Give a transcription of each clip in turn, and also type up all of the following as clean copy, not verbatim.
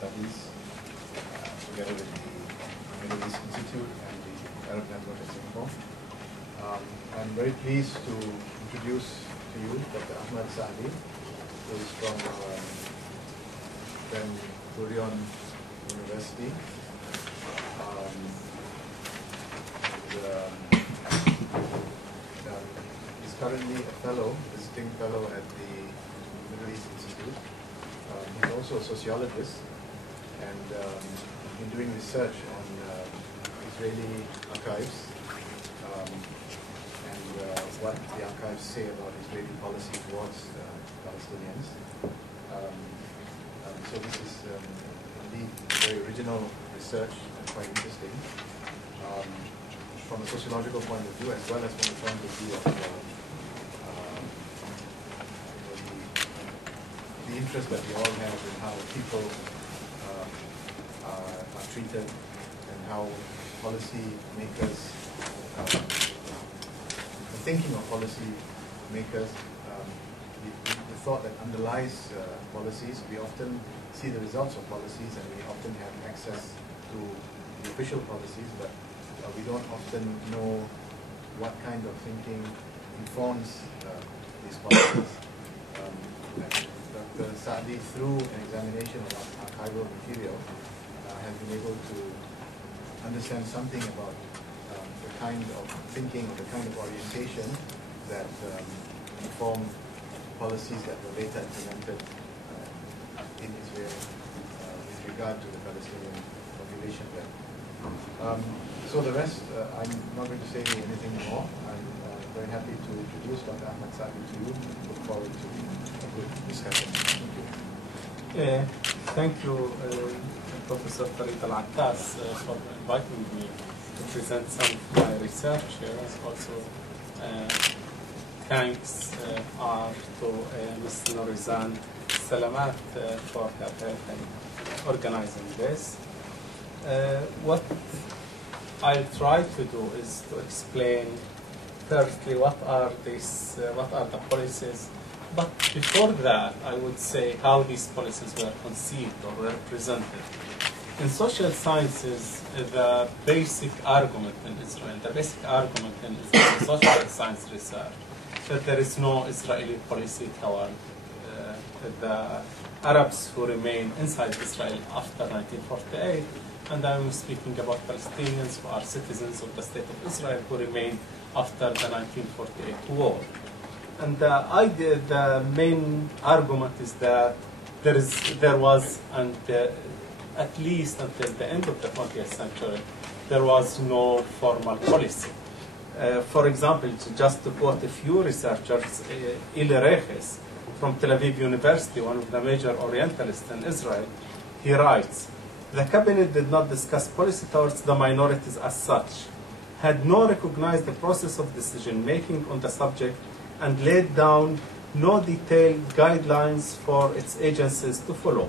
Studies, together with the Middle East Institute and the Arab Network in Singapore. I'm very pleased to introduce to you Dr. Ahmad Sa'di, who is from Ben Gurion University. He's currently a fellow, visiting fellow at the Middle East Institute. He's also a sociologist and been doing research on Israeli archives and what the archives say about Israeli policy towards Palestinians. So this is indeed very original research and quite interesting from a sociological point of view as well as from the point of view of the interest that we all have in how people are treated and how policy makers, the thinking of policy makers, the thought that underlies policies. We often see the results of policies and we often have access to the official policies, but we don't often know what kind of thinking informs these policies. Dr. Sa'di, through an examination of archival material, has been able to understand something about the kind of thinking or the kind of orientation that inform policies that were later implemented in Israel with regard to the Palestinian population there. So the rest, I'm not going to say anything more. I'm very happy to introduce Dr. Ahmad Sa'di to you. Look forward to a good discussion. Thank you. Thank you, Professor Farid Al-Attas, for inviting me to present some of my research here. Also, thanks are to Ms. Norizan Salamat for her help in organizing this. What I'll try to do is to explain firstly what are the policies, but before that I would say how these policies were conceived or represented. In social sciences, the basic argument in Israel, the basic argument in social science research, that there is no Israeli policy toward the Arabs who remain inside Israel after 1948, and I'm speaking about Palestinians who are citizens of the State of Israel who remain after the 1948 war. And the main argument is that there was, and at least until the end of the 20th century, there was no formal policy. For example, just to quote a few researchers, Ili Reches from Tel Aviv University, one of the major Orientalists in Israel, he writes, "The cabinet did not discuss policy towards the minorities as such, had no recognized the process of decision-making on the subject, and laid down no detailed guidelines for its agencies to follow.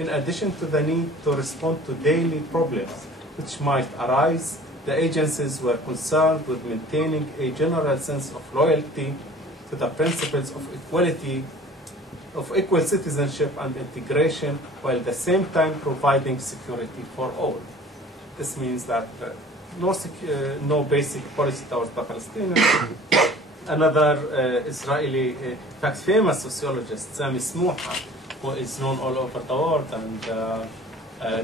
In addition to the need to respond to daily problems which might arise, the agencies were concerned with maintaining a general sense of loyalty to the principles of equality, of equal citizenship and integration, while at the same time providing security for all." This means that no basic policy towards the Palestinians. Another Israeli, in fact, famous sociologist, Sami Smoha, who is known all over the world and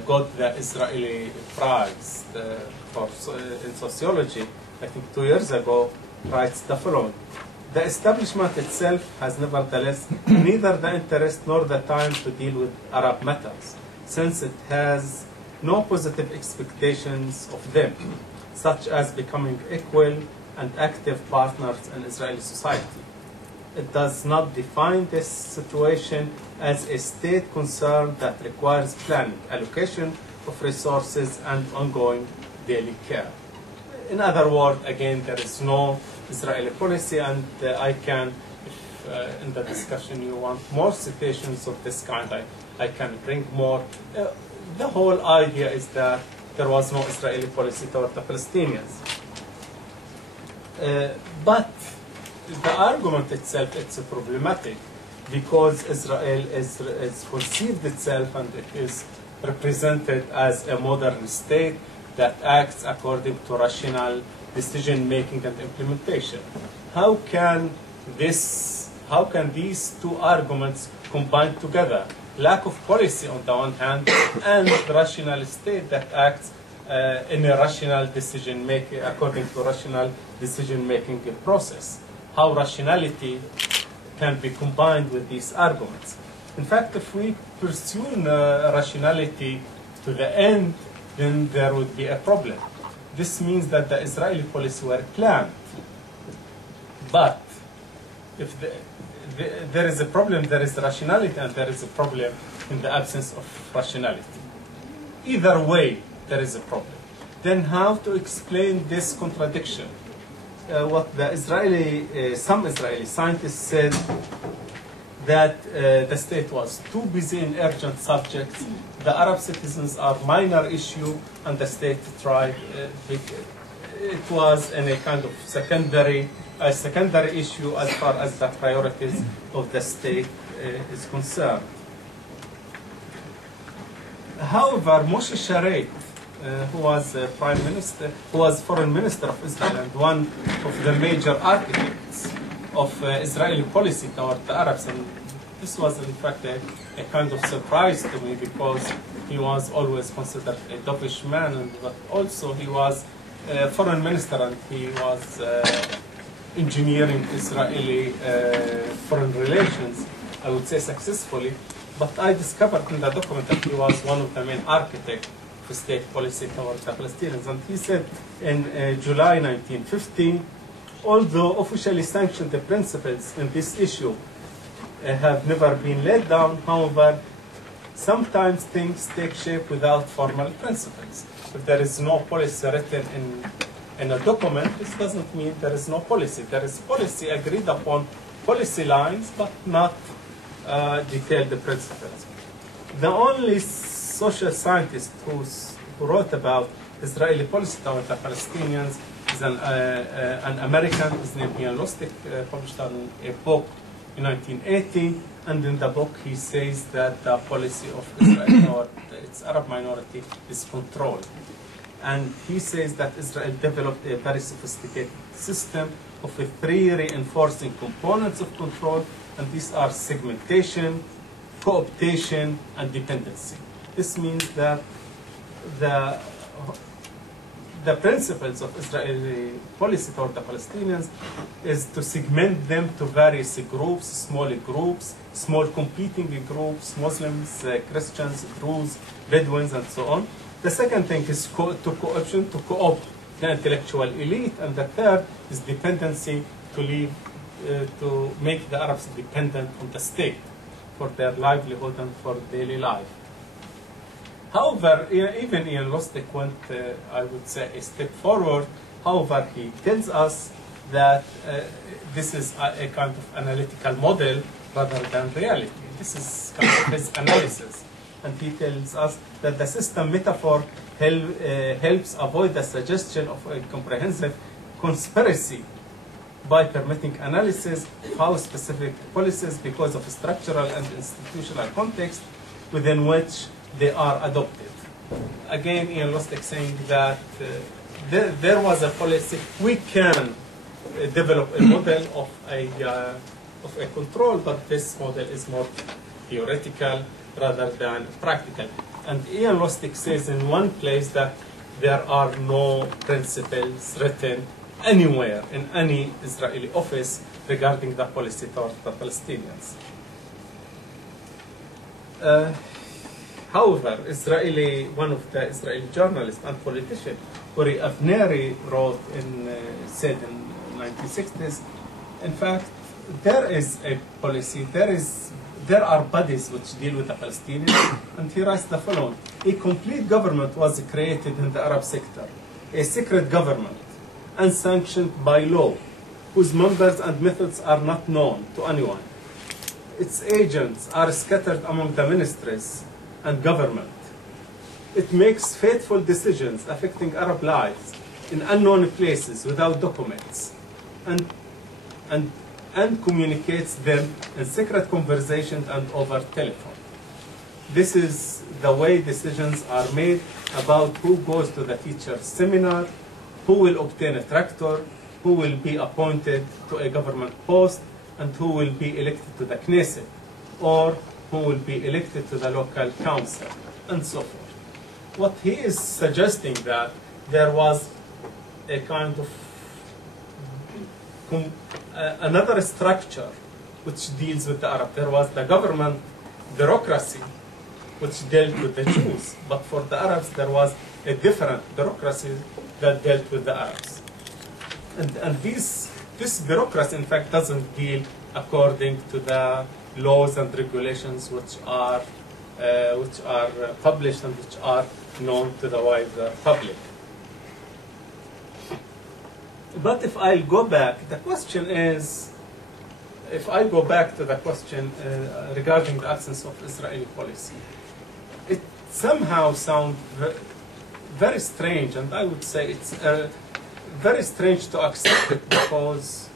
got the Israeli prize in sociology, I think 2 years ago, writes the following: "The establishment itself has nevertheless neither the interest nor the time to deal with Arab matters, since it has no positive expectations of them, such as becoming equal and active partners in Israeli society. It does not define this situation as a state concern that requires planning, allocation of resources, and ongoing daily care." In other words, again, there is no Israeli policy, and I can, if in the discussion you want more citations of this kind, I can bring more. The whole idea is that there was no Israeli policy toward the Palestinians. But the argument itself, it's problematic because Israel is conceived itself, and it is represented as a modern state that acts according to rational decision-making and implementation. How can these two arguments combine together? Lack of policy on the one hand, and the rational state that acts in a rational decision-making, according to rational decision-making process. How rationality can be combined with these arguments. In fact, if we pursue rationality to the end, then there would be a problem. This means that the Israeli policy were planned. But if there is a problem, there is rationality, and there is a problem in the absence of rationality. Either way, there is a problem. Then how to explain this contradiction? What the some Israeli scientists said that the state was too busy in urgent subjects, the Arab citizens are minor issue, and the state tried, it was in a kind of secondary issue as far as the priorities of the state is concerned. However, Moshe Sharet, who was prime minister, who was foreign minister of Israel and one of the major architects of Israeli policy toward the Arabs, and this was in fact a kind of surprise to me because he was always considered a dovish man, but also he was foreign minister and he was engineering Israeli foreign relations, I would say successfully. But I discovered in the document that he was one of the main architects of state policy towards the Palestinians. And he said in July 1950, although officially sanctioned the principles in this issue have never been laid down, however, sometimes things take shape without formal principles. If there is no policy written in a document, this doesn't mean there is no policy. There is policy agreed upon, policy lines, but not detailed principles. The only social scientist who wrote about Israeli policy toward the Palestinians is an American, his name Ian Lustig, published a book in 1980, and in the book he says that the policy of Israel toward its Arab minority is controlled. And he says that Israel developed a very sophisticated system of three reinforcing components of control, and these are segmentation, co-optation, and dependency. This means that the principles of Israeli policy toward the Palestinians is to segment them to various groups, small competing groups, Muslims, Christians, Druze, Bedouins, and so on. The second thing is co-option, to co-opt the intellectual elite, and the third is dependency, to make the Arabs dependent on the state for their livelihood and for daily life. However, even Ian Lustig went, I would say, a step forward. However, he tells us that this is a kind of analytical model rather than reality. This is kind of his analysis. And he tells us that the system metaphor helps avoid the suggestion of a comprehensive conspiracy by permitting analysis of how specific policies, because of structural and institutional context within which they are adopted. Again, Ian Lustig saying that there was a policy. We can develop a model of a control, but this model is more theoretical rather than practical. And Ian Lustig says in one place that there are no principles written anywhere in any Israeli office regarding the policy toward the Palestinians. However, one of the Israeli journalists and politician, Uri Avneri, said in the 1960s, in fact, there is a policy, there are bodies which deal with the Palestinians, and he writes the following: a complete government was created in the Arab sector, a secret government, unsanctioned by law, whose members and methods are not known to anyone. Its agents are scattered among the ministries and government. It makes fateful decisions affecting Arab lives in unknown places without documents, and communicates them in secret conversations and over telephone. this is the way decisions are made about who goes to the teacher's seminar, who will obtain a tractor, who will be appointed to a government post, and who will be elected to the Knesset, or who will be elected to the local council, and so forth. What he is suggesting that there was a kind of another structure which deals with the Arab. There was the government bureaucracy which dealt with the Jews, but for the Arabs there was a different bureaucracy that dealt with the Arabs. And this bureaucracy, in fact, doesn't deal according to the laws and regulations which are published and which are known to the wider public. But if I go back, the question is, if I go back to the question regarding the absence of Israeli policy, it somehow sounds very strange, and I would say it's very strange to accept it, because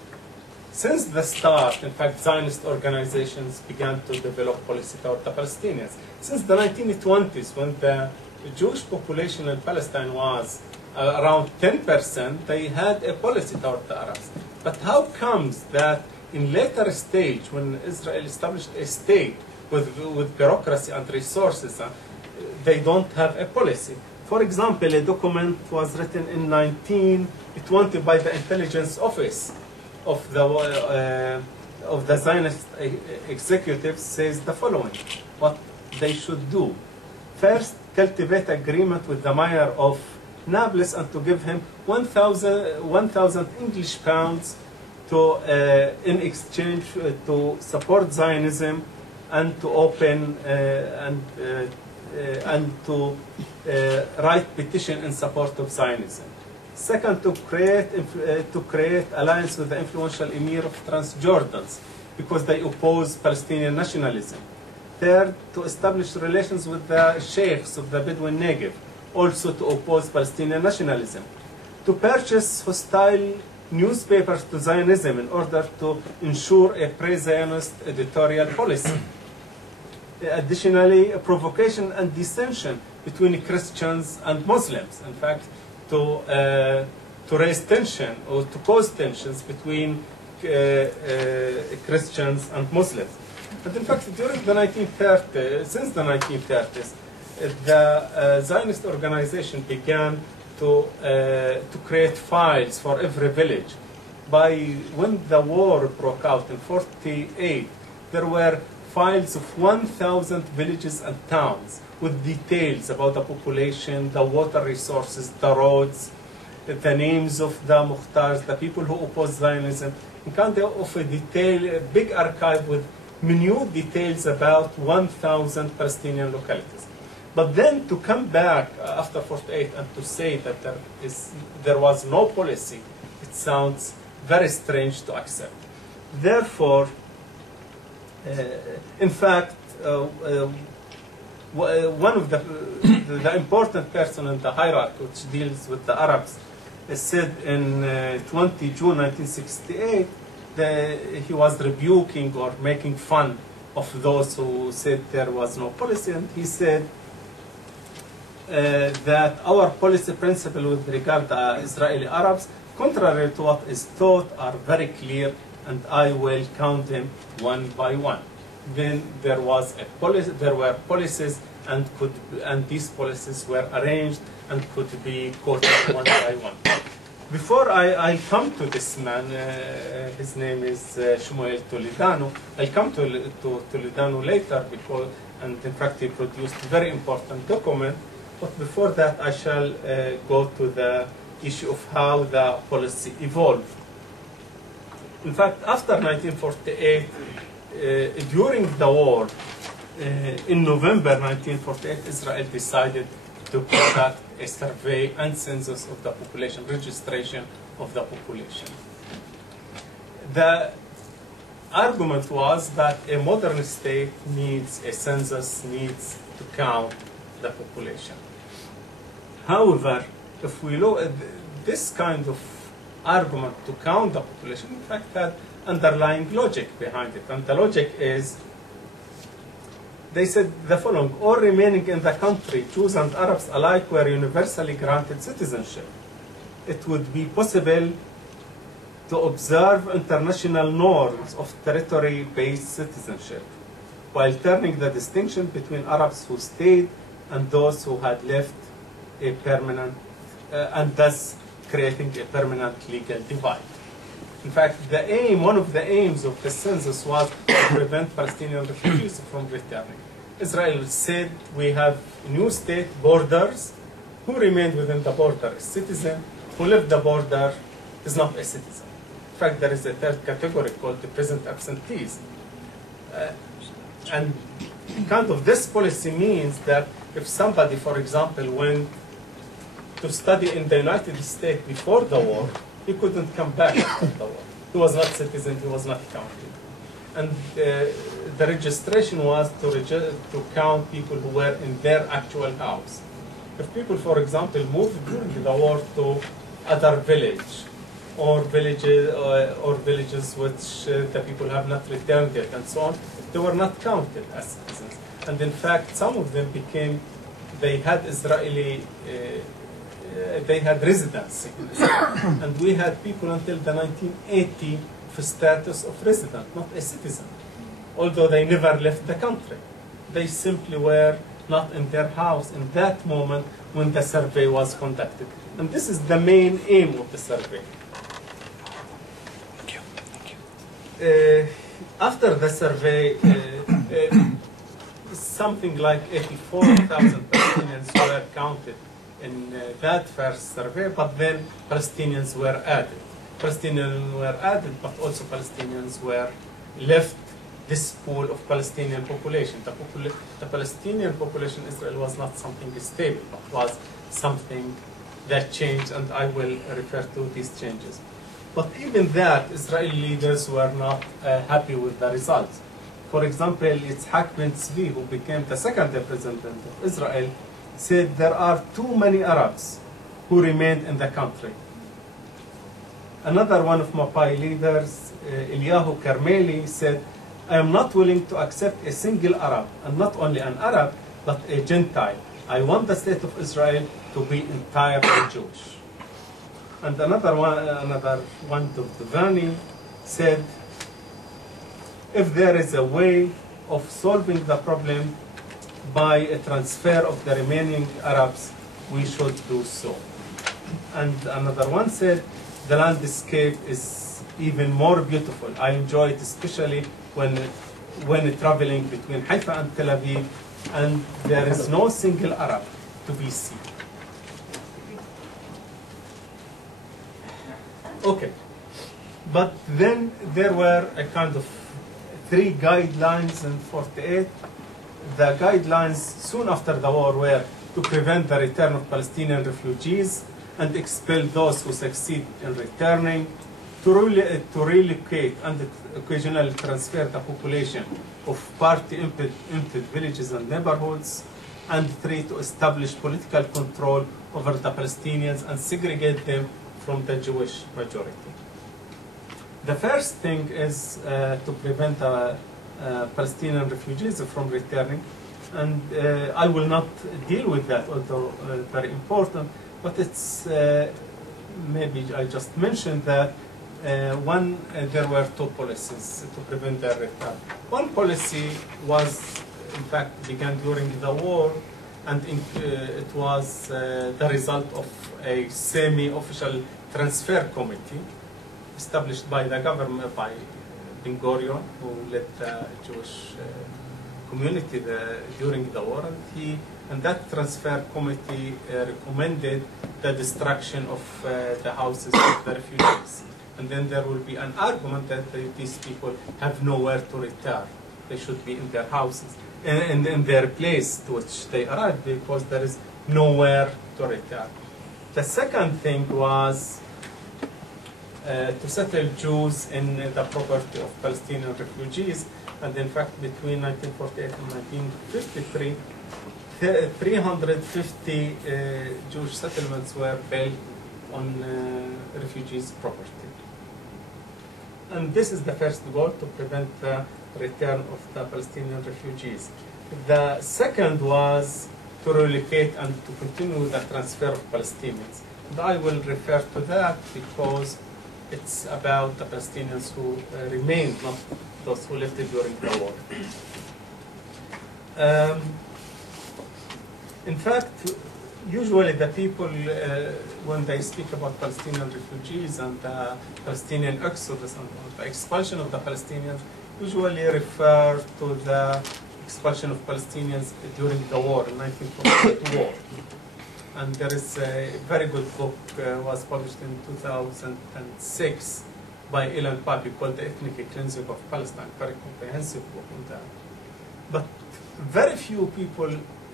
since the start, in fact, Zionist organizations began to develop policy toward the Palestinians. Since the 1920s, when the Jewish population in Palestine was around 10%, they had a policy toward the Arabs. But how comes that in later stage, when Israel established a state with bureaucracy and resources, they don't have a policy? For example, a document was written in 1920 by the intelligence office of the Zionist executive, says the following: what they should do. First, cultivate agreement with the mayor of Nablus and to give him 1,000 English pounds to, in exchange to support Zionism and to open and to write petition in support of Zionism. Second, to create alliance with the influential emir of Transjordans, because they oppose Palestinian nationalism. Third, to establish relations with the sheikhs of the Bedouin Negev, also to oppose Palestinian nationalism. To purchase hostile newspapers to Zionism in order to ensure a pro-Zionist editorial policy. Additionally, provocation and dissension between Christians and Muslims. In fact, to raise tension or to cause tensions between Christians and Muslims. And in fact, during the 1930s, since the 1930s, the Zionist organization began to create files for every village. When the war broke out in 1948, there were files of 1,000 villages and towns with details about the population, the water resources, the roads, the names of the Muhtars, the people who oppose Zionism, and kind of a big archive with minute details about 1,000 Palestinian localities. But then to come back after 1948 and to say that there was no policy, it sounds very strange to accept. Therefore, in fact, one of the important person in the hierarchy which deals with the Arabs said in 20 June 1968 that he was rebuking or making fun of those who said there was no policy, and he said that our policy principle with regard to Israeli Arabs, contrary to what is thought, are very clear, and I will count them one by one. Then there was a policy, there were policies, and these policies were arranged and could be quoted one by one. Before I come to this man, his name is Shmuel Toledano. I'll come to Toledano later because, and in fact, he produced a very important document. But before that, I shall go to the issue of how the policy evolved. In fact, after 1948, during the war, in November 1948, Israel decided to conduct a survey and census of the population, registration of the population. The argument was that a modern state needs a census, needs to count the population. However, if we look at this kind of argument to count the population, in fact, had underlying logic behind it. And the logic is they said the following: all remaining in the country, Jews and Arabs alike, were universally granted citizenship. It would be possible to observe international norms of territory-based citizenship, while turning the distinction between Arabs who stayed and those who had left a permanent, and thus creating a permanent legal divide. In fact, one of the aims of the census was to prevent Palestinian refugees from returning. Israel said we have a new state, borders. Who remained within the border is citizen. Who left the border is not a citizen. In fact, there is a third category called the present absentees. And kind of this policy means that if somebody, for example, went to study in the United States before the war, he couldn't come back after the war. He was not citizen, he was not counted. And the registration was to count people who were in their actual house. If people, for example, moved during the war to other village, or villages which the people have not returned yet, and so on, they were not counted as citizens. And in fact, some of them they had Israeli, they had residency in Israel. And we had people until the 1980 for status of resident, not a citizen, although they never left the country. They simply were not in their house in that moment when the survey was conducted. And this is the main aim of the survey. After the survey, something like 84,000 Palestinians were counted in that first survey, but then Palestinians were added. Palestinians were added, but also Palestinians were left this pool of Palestinian population. The Palestinian population in Israel was not something stable, but was something that changed, and I will refer to these changes. But even that, Israeli leaders were not happy with the results. For example, Yitzhak Ben Tzvi, who became the second president of Israel, said there are too many Arabs who remained in the country. Another one of Mapai leaders, Eliyahu Karmeli, said, I am not willing to accept a single Arab, and not only an Arab, but a Gentile. I want the state of Israel to be entirely Jewish. And another one, Duvduvani, said, if there is a way of solving the problem by a transfer of the remaining Arabs, we should do so. And another one said, the landscape is even more beautiful. I enjoy it especially when traveling between Haifa and Tel Aviv, and there is no single Arab to be seen. Okay, but then there were a kind of 3 guidelines in 48. The guidelines soon after the war were to prevent the return of Palestinian refugees and expel those who succeed in returning, to relocate and occasionally transfer the population of party-emptied villages and neighborhoods, and 3, to establish political control over the Palestinians and segregate them from the Jewish majority. The first thing is to prevent Palestinian refugees from returning, and I will not deal with that, although very important, but it's maybe I just mentioned that there were 2 policies to prevent their return. One policy was, in fact, began during the war, and it was the result of a semi-official transfer committee established by the government, by Ben-Gurion, who led the Jewish community during the war, and that transfer committee recommended the destruction of the houses of the refugees. And then there will be an argument that these people have nowhere to return. They should be in their houses, in their place to which they arrived, because there is nowhere to return. The second thing was to settle Jews in the property of Palestinian refugees. And in fact, between 1948 and 1953, 350 Jewish settlements were built on refugees' property. And this is the first goal, to prevent the return of the Palestinian refugees. The second was to relocate and to continue the transfer of Palestinians. And I will refer to that because it's about the Palestinians who remained, not those who left during the war. In fact, usually the people, when they speak about Palestinian refugees and the Palestinian exodus and the expulsion of the Palestinians, usually refer to the expulsion of Palestinians during the war, in 1948 war. And there is a very good book, was published in 2006 by Ilan Pappy called The Ethnic Cleansing of Palestine, very comprehensive book on that. But very few people,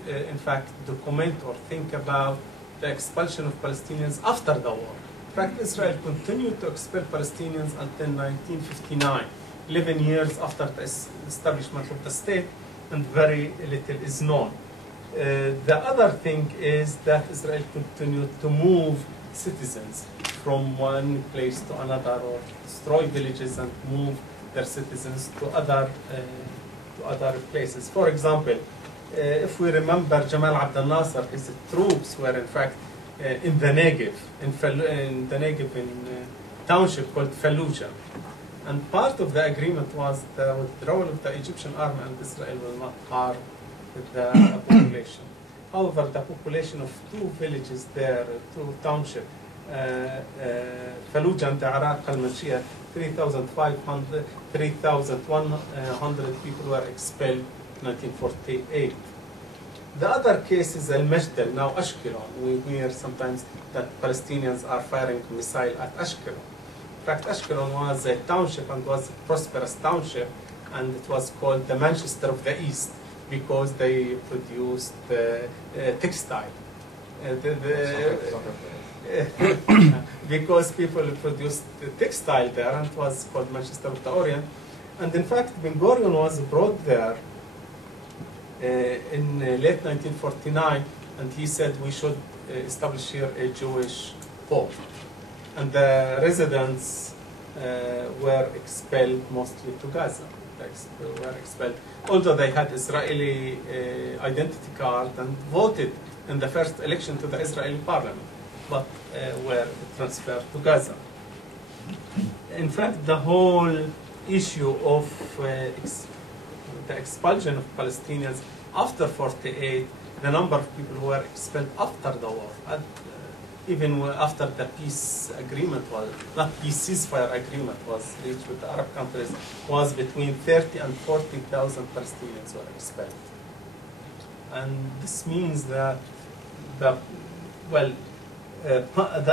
in fact, document or think about the expulsion of Palestinians after the war. In fact, Israel continued to expel Palestinians until 1959, 11 years after the establishment of the state, and very little is known. The other thing is that Israel continued to move citizens from one place to another, or destroy villages and move their citizens to other places. For example, if we remember Jamal Abdel Nasser, his troops were in fact in the Negev, in the Negev in a township called Fallujah. And part of the agreement was the withdrawal of the Egyptian army, and Israel will not harm the population. However, the population of two villages there, two townships, Fallujah and Araq al-Mashia, 3,100 people were expelled in 1948. The other case is Al-Majdal, now Ashkelon. We hear sometimes that Palestinians are firing missiles at Ashkelon. In fact, Ashkelon was a township and was a prosperous township, and it was called the Manchester of the East because they produced textile. Because people produced textile there, and it was called Manchester of the Orient. And in fact, Ben Gurion was brought there in late 1949, and he said we should establish here a Jewish port. And the residents were expelled mostly to Gaza. Were expelled, although they had Israeli identity card and voted in the first election to the Israeli parliament, but were transferred to Gaza. In fact, the whole issue of the expulsion of Palestinians after 48, the number of people who were expelled after the war, even after the peace agreement was, not peace, ceasefire agreement was reached with the Arab countries, was between 30 and 40,000 Palestinians were expelled. And this means that the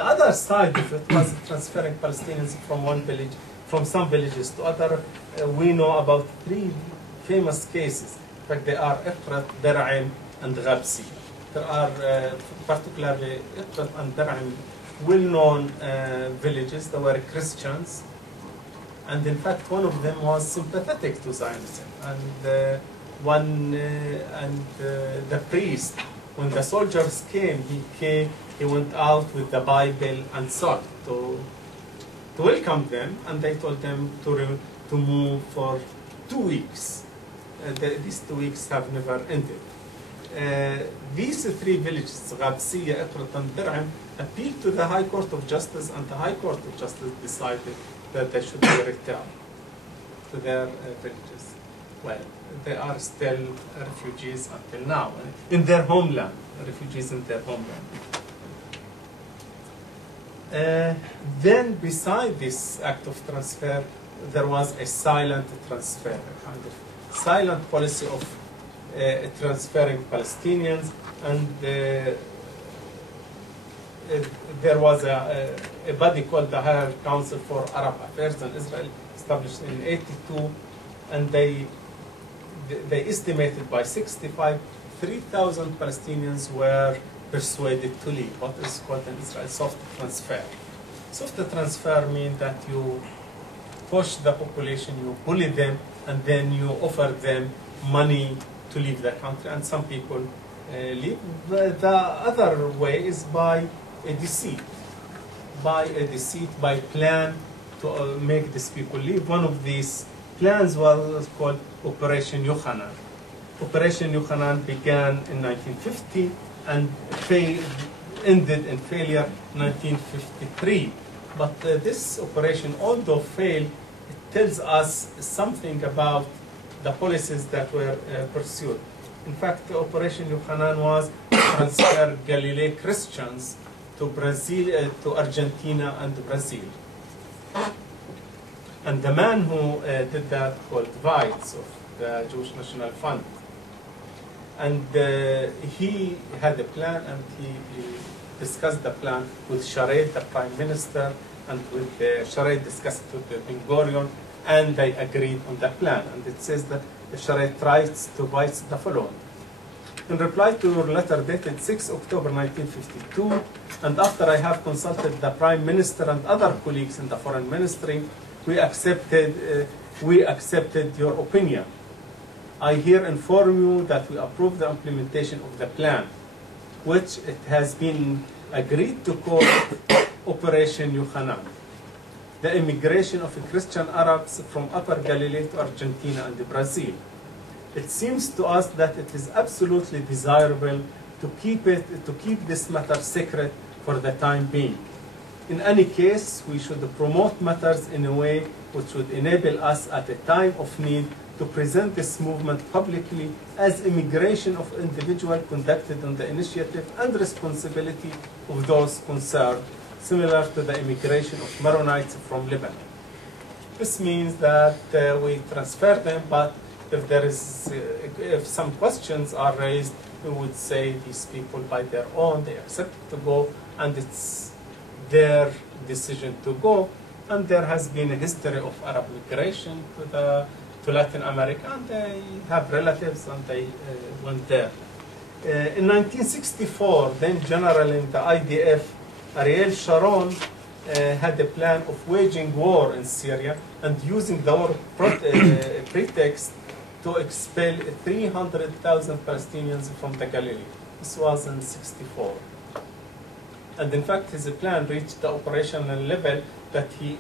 other side of it was transferring Palestinians from one village, from some villages to other. We know about three famous cases. In fact, they are Ifrat, Dar'im, and Ghabsi. There are particularly Ifrat and Dar'im well-known villages that were Christians, and in fact one of them was sympathetic to Zionism. And the priest, when the soldiers came, he went out with the Bible and salt to welcome them, and they told them to move for 2 weeks. These 2 weeks have never ended. These three villages, Ghabsiya, Ifrat, and Dar'im, appealed to the High Court of Justice, and the High Court of Justice decided that they should be returned to their villages. Well, they are still refugees until now, in their homeland, refugees in their homeland. Then, beside this act of transfer, there was a silent transfer, a kind of silent policy of transferring Palestinians, and there was a body called the Higher Council for Arab Affairs in Israel, established in '82, and they estimated by 65, 3,000 Palestinians were persuaded to leave, what is called in Israel soft transfer. Soft transfer means that you push the population, you bully them, and then you offer them money to leave the country, and some people leave. The other way is by a deceit, by plan to make these people leave. One of these plans was called Operation Yochanan. Operation Yochanan began in 1950 and ended in failure in 1953. But this operation, although failed, it tells us something about the policies that were pursued. In fact, Operation Yochanan was to transfer Galilee Christians to Brazil, to Argentina and Brazil. And the man who did that called Weitz of the Jewish National Fund. And he had a plan, and he discussed the plan with Shared, the Prime Minister, and with Shared discussed it with Ben-Gurion, and they agreed on the plan. And it says that Shared writes to Weitz the following. In reply to your letter dated 6 October 1952, and after I have consulted the Prime Minister and other colleagues in the Foreign Ministry, we accepted your opinion. I here inform you that we approve the implementation of the plan, which it has been agreed to call Operation Yochanan, the immigration of Christian Arabs from Upper Galilee to Argentina and Brazil. It seems to us that it is absolutely desirable to keep this matter secret for the time being. In any case, we should promote matters in a way which would enable us at a time of need to present this movement publicly as immigration of individuals conducted on the initiative and responsibility of those concerned, similar to the immigration of Maronites from Lebanon. This means that we transfer them, but if some questions are raised, we would say these people by their own, they accept to go, and it's their decision to go. And there has been a history of Arab migration to Latin America, and they have relatives, and they went there. In 1964, then General in the IDF, Ariel Sharon, had a plan of waging war in Syria and using the war pretext to expel 300,000 Palestinians from the Galilee. This was in 1964. And in fact, his plan reached the operational level that he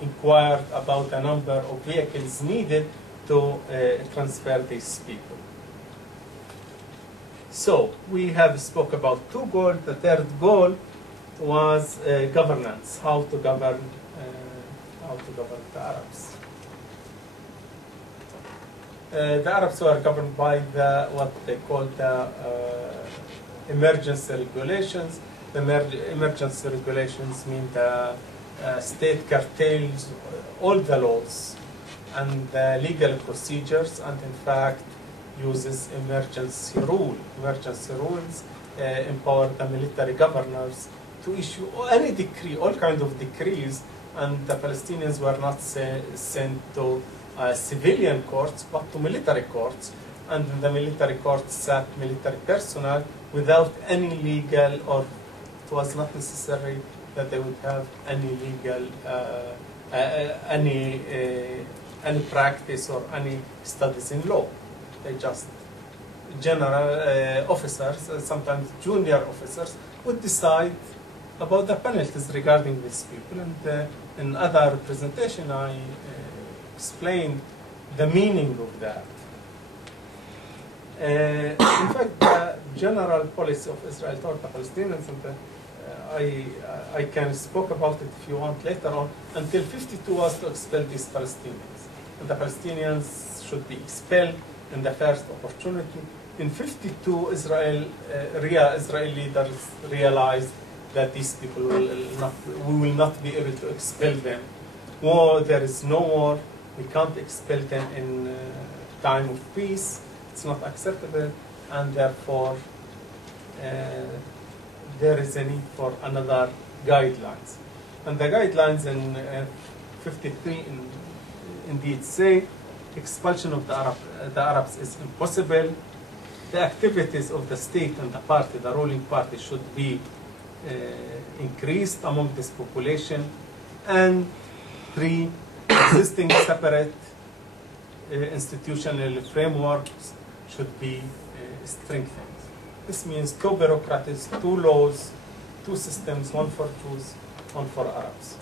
inquired about the number of vehicles needed to transfer these people. So we have spoke about two goals. The third goal was governance, how to govern the Arabs. The Arabs were governed by what they call the emergency regulations. The emergency regulations mean the state curtails all the laws and the legal procedures, and in fact uses emergency rules. Emergency rules empower the military governors to issue any decree, all kinds of decrees, and the Palestinians were not sent to civilian courts, but to military courts, and in the military courts sat military personnel without any legal, or it was not necessary that they would have any legal, any practice or any studies in law. They just general officers, sometimes junior officers, would decide about the penalties regarding these people. And in other presentation, I explained the meaning of that. In fact, the general policy of Israel toward the Palestinians, and I can speak about it if you want later on, until 1952 was to expel these Palestinians. And the Palestinians should be expelled in the first opportunity. In 1952, Israeli leaders realized that these people we will not be able to expel them. There is no war. We can't expel them in time of peace. It's not acceptable, and therefore there is a need for another guidelines. And the guidelines in 1953 indeed say expulsion of the Arabs is impossible. The activities of the state and the party, the ruling party, should be increased among this population. And 3, existing separate institutional frameworks should be strengthened. This means 2 bureaucracies, 2 laws, 2 systems, one for Jews, one for Arabs.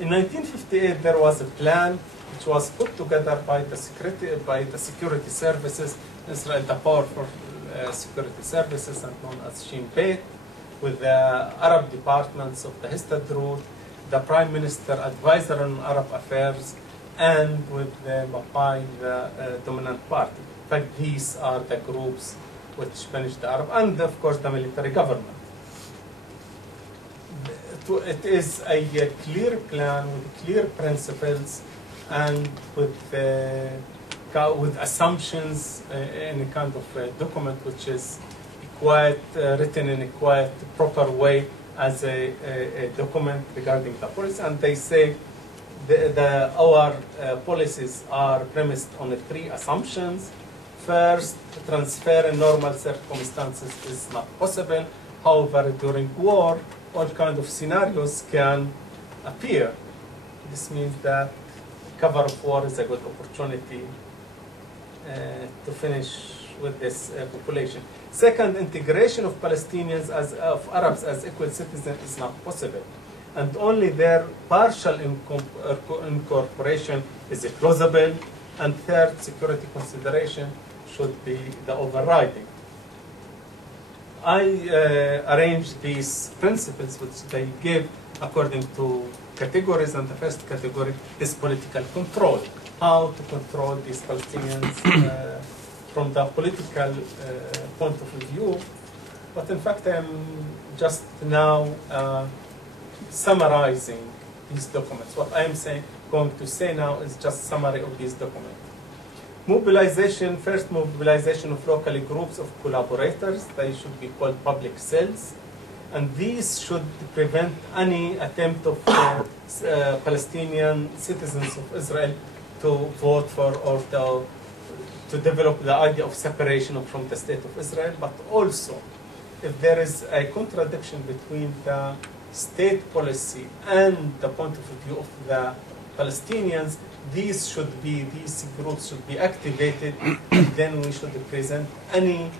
In 1958, there was a plan which was put together by the security services, Israel, the powerful security services, and known as Shin Bet, with the Arab departments of the Histadrut, the Prime Minister advisor on Arab affairs, and with the Mapai, the dominant party. In fact, these are the groups which manage the Arab, and of course the military government. It is a clear plan with clear principles and with assumptions in a kind of document which is quite written in a quite proper way as a document regarding the policy. And they say our policies are premised on 3 assumptions. First, transfer in normal circumstances is not possible. However, during war, all kinds of scenarios can appear. This means that cover of war is a good opportunity to finish with this population. Second, integration of Palestinians of Arabs as equal citizens is not possible, and only their partial incorporation is plausible. And third, security consideration should be the overriding. I arranged these principles which they give according to categories, and the first category is political control. How to control these Palestinians from the political point of view. But in fact, I'm just now summarizing these documents. What I'm going to say now is just summary of these documents. Mobilization, first mobilization of local groups of collaborators. They should be called public cells. And these should prevent any attempt of Palestinian citizens of Israel to vote for or to develop the idea of separation from the state of Israel. But also, if there is a contradiction between the state policy and the point of view of the Palestinians, these groups should be activated, and then we should present any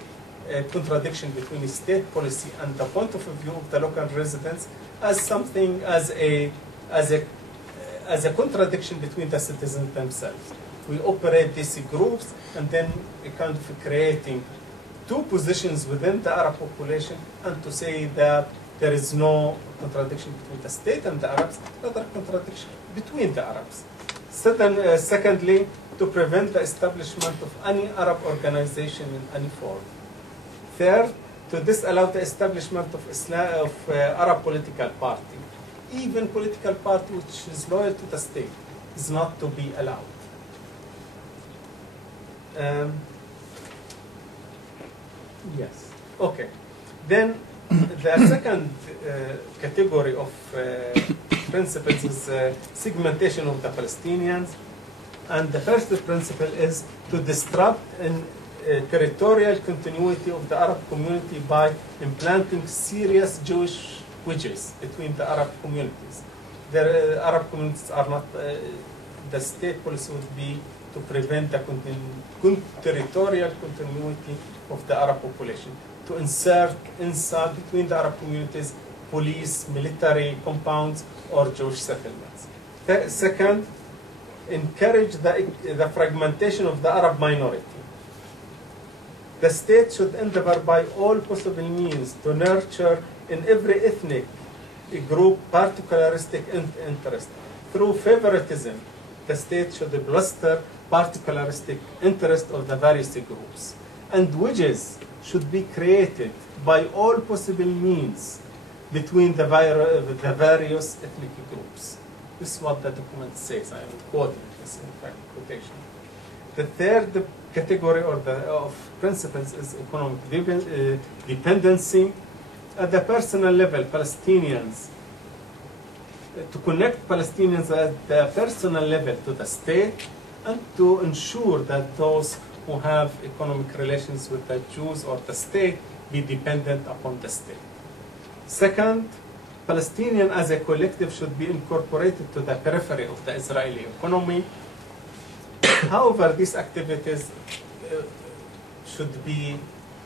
contradiction between the state policy and the point of view of the local residents as something, as a contradiction between the citizens themselves. We operate these groups, and then we kind of creating 2 positions within the Arab population, and to say that there is no contradiction between the state and the Arabs, rather contradiction between the Arabs. Secondly, to prevent the establishment of any Arab organization in any form. Third, to disallow the establishment of Arab political party. Even political party which is loyal to the state is not to be allowed. Yes. Okay. Then the second category of principles is segmentation of the Palestinians. And the first principle is to disrupt territorial continuity of the Arab community by implanting serious Jewish wedges between the Arab communities. The Arab communities are not, the state policy would be to prevent the territorial continuity of the Arab population, to insert inside between the Arab communities police, military compounds, or Jewish settlements. Second, encourage the fragmentation of the Arab minority. The state should endeavor by all possible means to nurture in every ethnic group particularistic interest. Through favoritism, the state should bluster particularistic interest of the various groups. And wedges should be created by all possible means between the various ethnic groups. This is what the document says. I am quoting this in fact quotation. The third category of principles is economic dependency. At the personal level, Palestinians, to connect Palestinians at the personal level to the state, and to ensure that those who have economic relations with the Jews or the state be dependent upon the state. Second, Palestinian as a collective should be incorporated to the periphery of the Israeli economy. However, these activities should be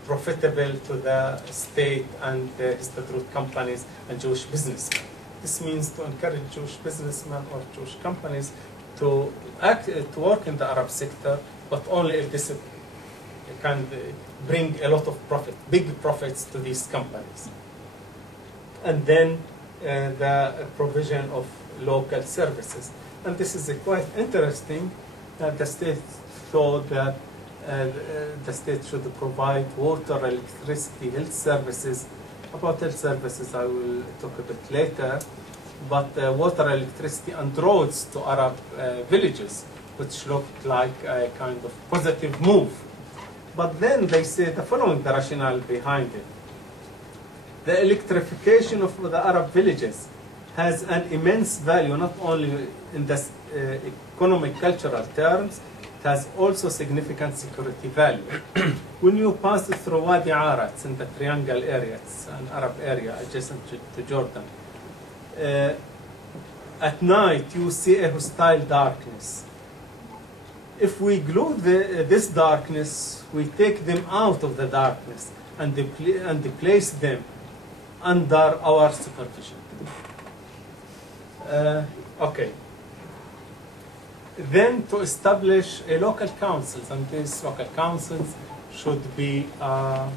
profitable to the state and the Histadrut companies and Jewish businessmen. This means to encourage Jewish businessmen or Jewish companies to work in the Arab sector, but only if this can bring a lot of profit, big profits to these companies. And then the provision of local services. And this is quite interesting that the state thought that the state should provide water, electricity, health services. About health services I will talk a bit later, but water, electricity and roads to Arab villages, which looked like a kind of positive move. But then they say the following, the rationale behind it. The electrification of the Arab villages has an immense value, not only in the economic, cultural terms, it has also significant security value. When you pass through Wadi Ara, it's in the Triangle area, it's an Arab area adjacent to Jordan. At night, you see a hostile darkness. If we glue this darkness, we take them out of the darkness and place them under our supervision. Okay. Then to establish a local councils, and these local councils should be a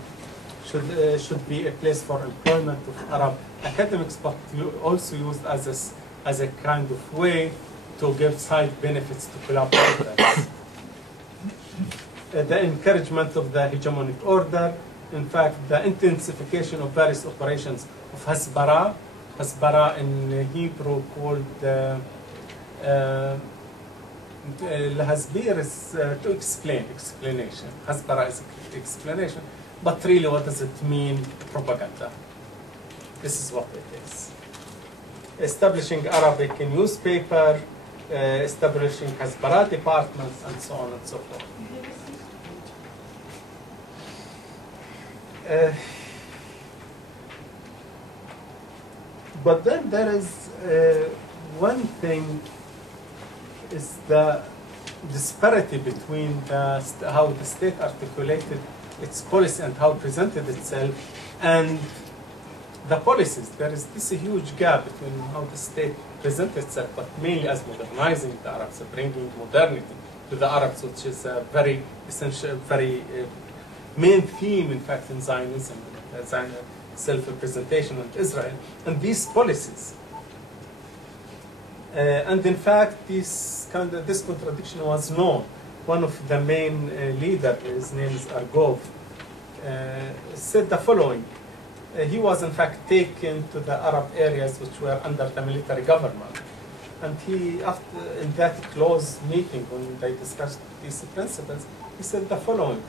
place for employment of Arab academics, but also used as a kind of way to give side benefits to collaborators. The encouragement of the hegemonic order, in fact, the intensification of various operations of Hasbara. Hasbara in Hebrew called Hasbir is to explain, explanation. Hasbara is explanation, but really what does it mean? Propaganda. This is what it is. Establishing Arabic newspaper, establishing Hasbara departments, and so on and so forth. But then there is one thing, is the disparity between how the state articulated its policy and how it presented itself and the policies. There is this huge gap between how the state presents itself, but mainly as modernizing the Arabs, bringing modernity to the Arabs, which is a very essential, very main theme, in fact, in Zionism, self-representation in Israel, and these policies. And in fact, this contradiction was known. One of the main leaders, his name is Argov, said the following. He was in fact taken to the Arab areas which were under the military government. And he, in that close meeting when they discussed these principles, he said the following.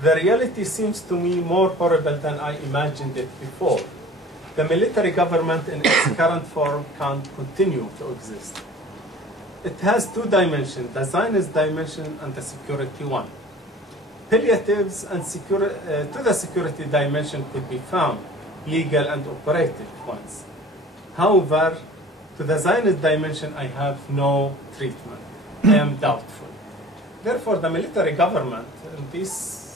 The reality seems to me more horrible than I imagined it before. The military government in its current form can't continue to exist. It has two dimensions, the Zionist dimension and the security one. Palliatives and to the security dimension could be found, legal and operative ones. However, to the Zionist dimension, I have no treatment. I am doubtful. Therefore, the military government, and these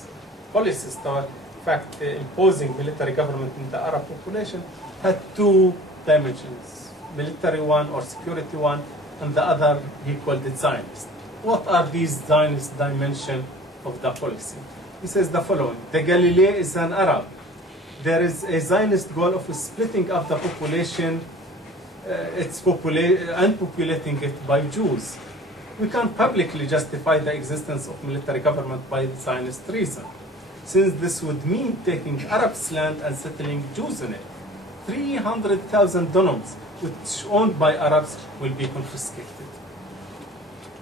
policies, in fact, imposing military government in the Arab population, had two dimensions, military one or security one, and the other he called it Zionist. What are these Zionist dimensions of the policy? He says the following. The Galilee is an Arab. There is a Zionist goal of splitting up the population, and populating it by Jews. We can't publicly justify the existence of military government by Zionist reason, since this would mean taking Arabs' land and settling Jews in it. 300,000 dunams, which owned by Arabs, will be confiscated.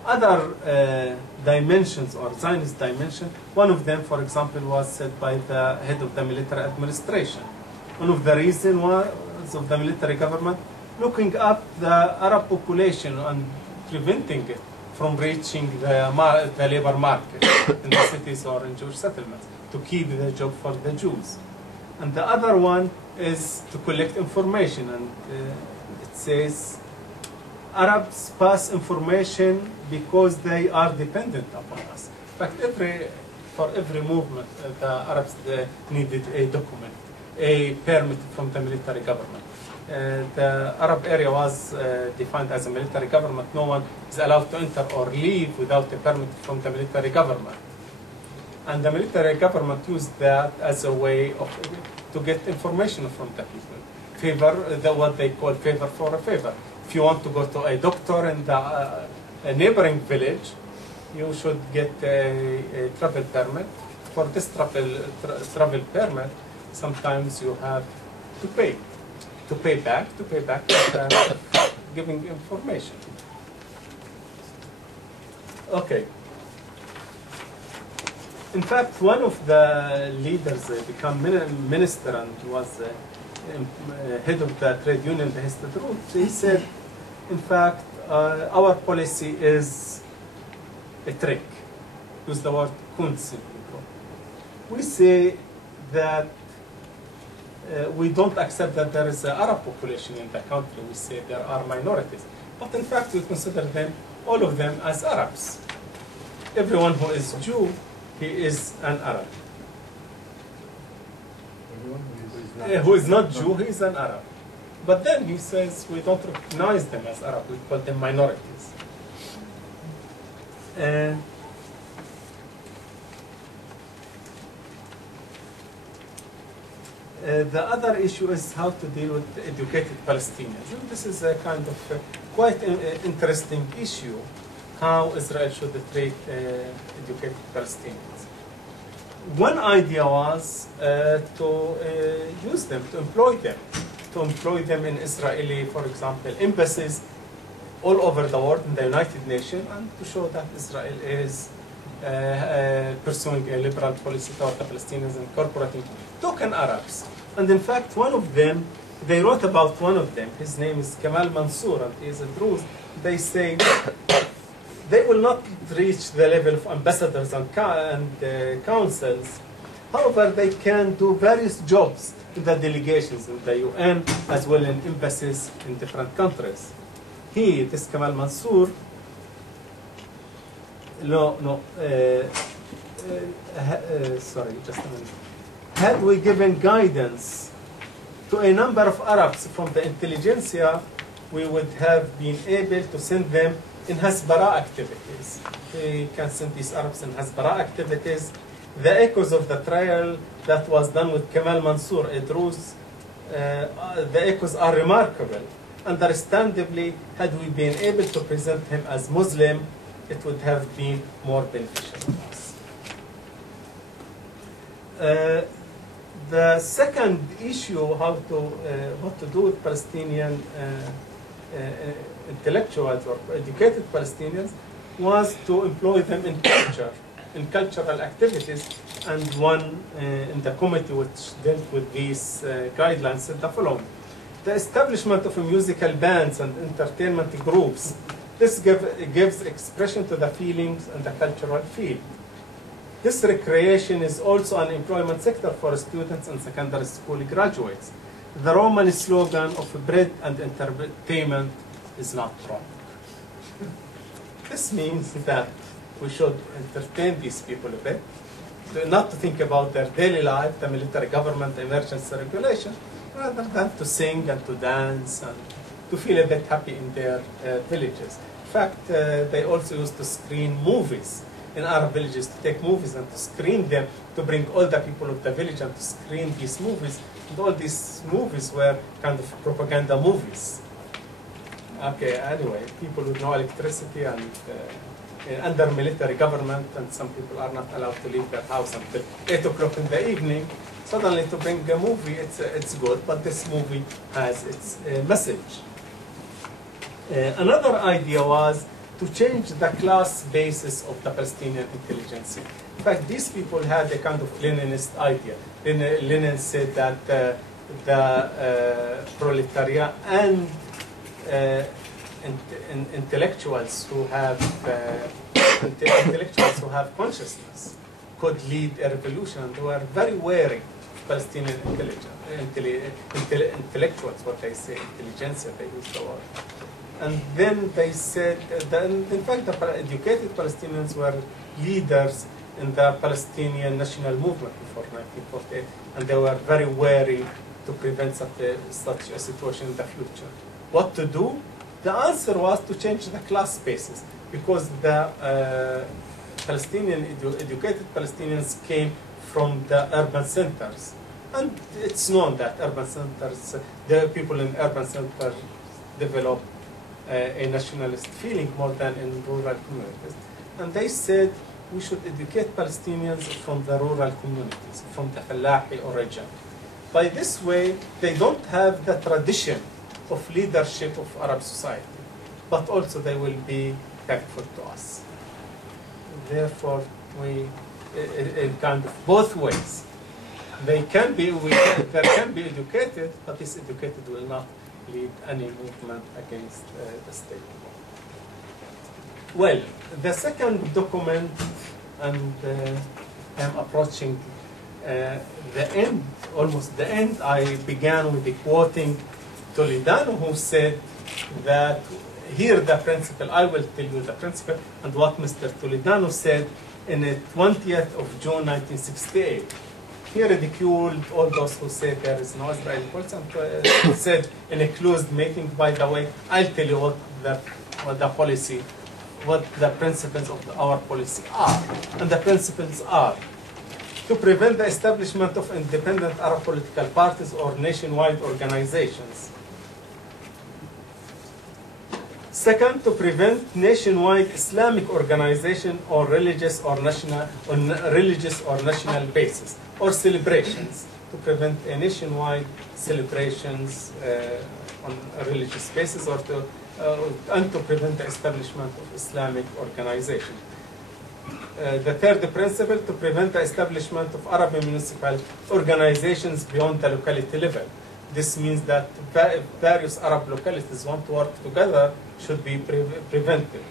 Other dimensions or Zionist dimension, one of them, for example, was said by the head of the military administration. One of the reasons was of the military government looking up the Arab population and preventing it from reaching the labor market in the cities or in Jewish settlements, to keep the job for the Jews. And the other one is to collect information, and it says Arabs pass information because they are dependent upon us. In fact, for every movement, the Arabs needed a document, a permit from the military government. the Arab area was defined as a military government. No one is allowed to enter or leave without a permit from the military government. And the military government used that as a way of to get information from the people. Favor, what they call favor for a favor. If you want to go to a doctor in a neighboring village, you should get a travel permit. For this travel permit, sometimes you have to pay back, giving information. Okay. In fact, one of the leaders became minister and was head of the trade union, the Histadrut. He said, in fact, our policy is a trick. Use the word Kunst. We say that we don't accept that there is an Arab population in the country. We say there are minorities. But in fact, we consider them, all of them, as Arabs. Everyone who is Jew, he is an Arab. Everyone Who is not Jew, he is an Arab. But then he says we don't recognize them as Arab, we call them minorities. And the other issue is how to deal with educated Palestinians. And this is a kind of quite interesting issue, how Israel should treat educated Palestinians. One idea was to use them, to employ them in Israeli, for example, embassies all over the world in the United Nations, and to show that Israel is pursuing a liberal policy toward the Palestinians, incorporating token Arabs. And in fact, one of them, they wrote about one of them, his name is Kamal Mansour, and he is a Druze. They say they will not reach the level of ambassadors and councils. However, they can do various jobs in the delegations in the UN, as well in embassies in different countries. This Kamal Mansour, sorry, just a minute. Had we given guidance to a number of Arabs from the intelligentsia, we would have been able to send them in Hasbara activities. We can send these Arabs in Hasbara activities. The echoes of the trial that was done with Kamal Mansour, a Druze, the echoes are remarkable. Understandably, had we been able to present him as Muslim, it would have been more beneficial to us. The second issue, what to do with Palestinian intellectuals or educated Palestinians, was to employ them in cultural activities. And one in the committee which dealt with these guidelines said the following: the establishment of musical bands and entertainment groups, this gives expression to the feelings and the cultural field. This recreation is also an employment sector for students and secondary school graduates. The Roman slogan of bread and entertainment is not wrong. This means that we should entertain these people a bit, not to think about their daily life, the military government, emergency regulation, rather than to sing and to dance and to feel a bit happy in their villages. In fact, they also used to screen movies in Arab villages, to take movies and to screen them, to bring all the people of the village and to screen these movies. And all these movies were kind of propaganda movies. Okay, anyway, people with no electricity and under military government, and some people are not allowed to leave their house until 8 o'clock in the evening. Suddenly to bring a movie, it's good, but this movie has its message. Another idea was to change the class basis of the Palestinian intelligentsia. In fact, these people had a kind of Leninist idea. Lenin said that the proletariat and intellectuals who have consciousness could lead a revolution, and they were very wary of Palestinian intellectuals, what they say, intelligentsia, they use the word. And then they said that, in fact, the educated Palestinians were leaders in the Palestinian national movement before 1948, and they were very wary to to prevent such a situation in the future. What to do? The answer was to change the class spaces, because the educated Palestinians came from the urban centers. And it's known that urban centers, the people in urban centers develop a nationalist feeling more than in rural communities. And they said we should educate Palestinians from the rural communities, from the Fallahi origin. By this way, they don't have the tradition of leadership of Arab society, but also they will be helpful to us. Therefore, in kind of both ways. They can be educated, but this educated will not lead any movement against the state. Well, the second document, and I'm approaching the end, almost the end. I began with the quoting Toledano, who said that here the principle, I will tell you the principle, and what Mr. Toledano said in the 20th of June 1968. He ridiculed all those who said there is no Israeli policy, and said in a closed meeting, by the way, I'll tell you what the policy, what the principles of our policy are. And the principles are to prevent the establishment of independent Arab political parties or nationwide organizations. Second, to prevent nationwide Islamic organization or religious or national basis or celebrations. To prevent a nationwide celebrations on a religious basis, or and to prevent the establishment of Islamic organization. The third principle, to prevent the establishment of Arab municipal organizations beyond the locality level. This means that various Arab localities want to work together should be prevented.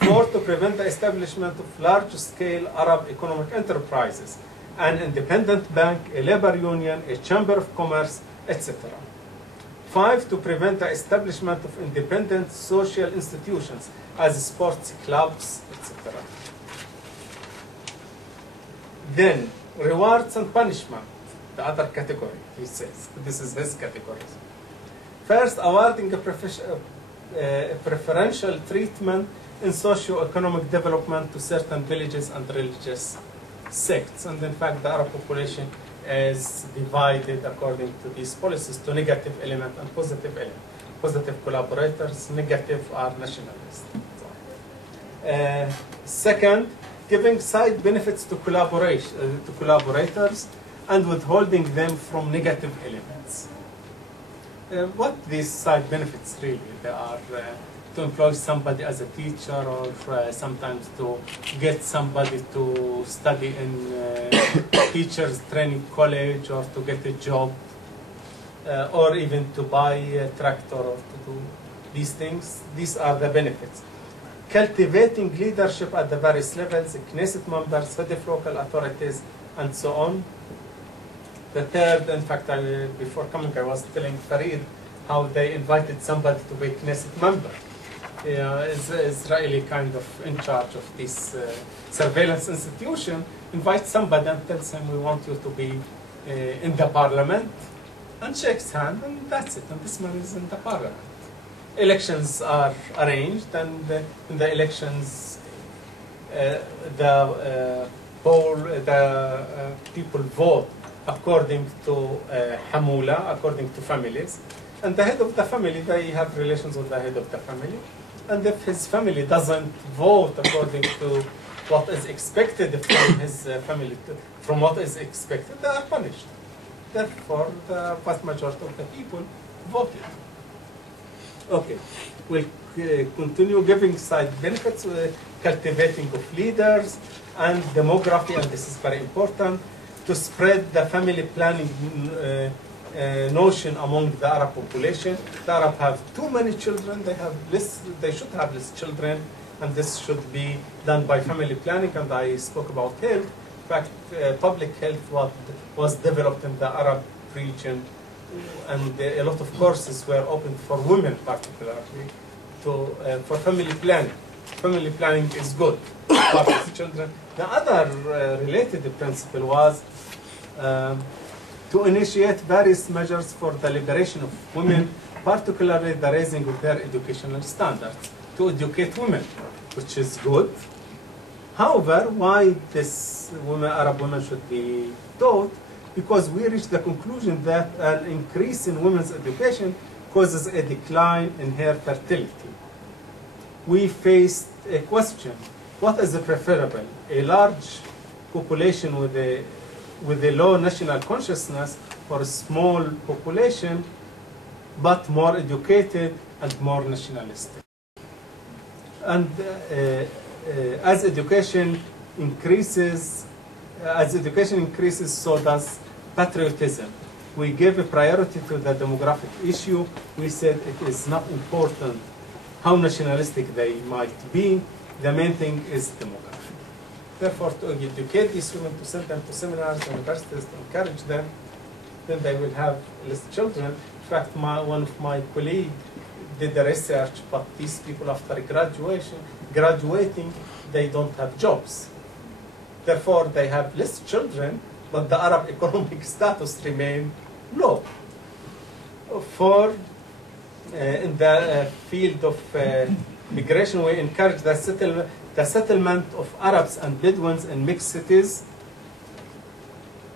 Fourth, to prevent the establishment of large-scale Arab economic enterprises, an independent bank, a labor union, a chamber of commerce, etc. Five, to prevent the establishment of independent social institutions as sports clubs, etc. Then, rewards and punishment, the other category, he says. This is his category. First, awarding a preferential treatment in socio-economic development to certain villages and religious sects. And in fact, the Arab population is divided according to these policies to negative element and positive element. Positive collaborators, negative are nationalists. Second, giving side benefits to collaborators and withholding them from negative elements. What these side benefits really? They are to employ somebody as a teacher, or sometimes to get somebody to study in teachers training college, or to get a job, or even to buy a tractor, or to do these things. These are the benefits. Cultivating leadership at the various levels, Knesset members, head local authorities, and so on. The third, in fact, before coming, I was telling Farid how they invited somebody to be a Knesset member. Israeli kind of in charge of this surveillance institution, invites somebody and tells him, we want you to be in the parliament, and shakes hand, and that's it. And this man is in the parliament. Elections are arranged, and in the elections, the people vote according to Hamula, according to families. And the head of the family, they have relations with the head of the family. And if his family doesn't vote according to what is expected from his family, from what is expected, they are punished. Therefore, the vast majority of the people voted. Okay, we'll continue giving side benefits, cultivating of leaders, and demography, and this is very important, to spread the family planning notion among the Arab population. The Arab have too many children, they should have less children, and this should be done by family planning. And I spoke about health. In fact, public health was developed in the Arab region, and a lot of courses were opened for women particularly for family planning. Family planning is good for children. The other related principle was to initiate various measures for the liberation of women, particularly the raising of their educational standards, to educate women, which is good. However, why this Arab women should be taught? Because we reached the conclusion that an increase in women's education causes a decline in her fertility. We faced a question: what is preferable, a large population with a low national consciousness, or a small population but more educated and more nationalistic? And as education increases, so does patriotism. We gave a priority to the demographic issue. We said it is not important how nationalistic they might be. The main thing is demography. Therefore, to educate these women, to send them to seminars, universities, to encourage them, then they will have less children. In fact, one of my colleagues did the research, but these people after graduating, they don't have jobs. Therefore, they have less children, but the Arab economic status remains low. In the field of migration, we encourage the settlement of Arabs and Bedouins in mixed cities.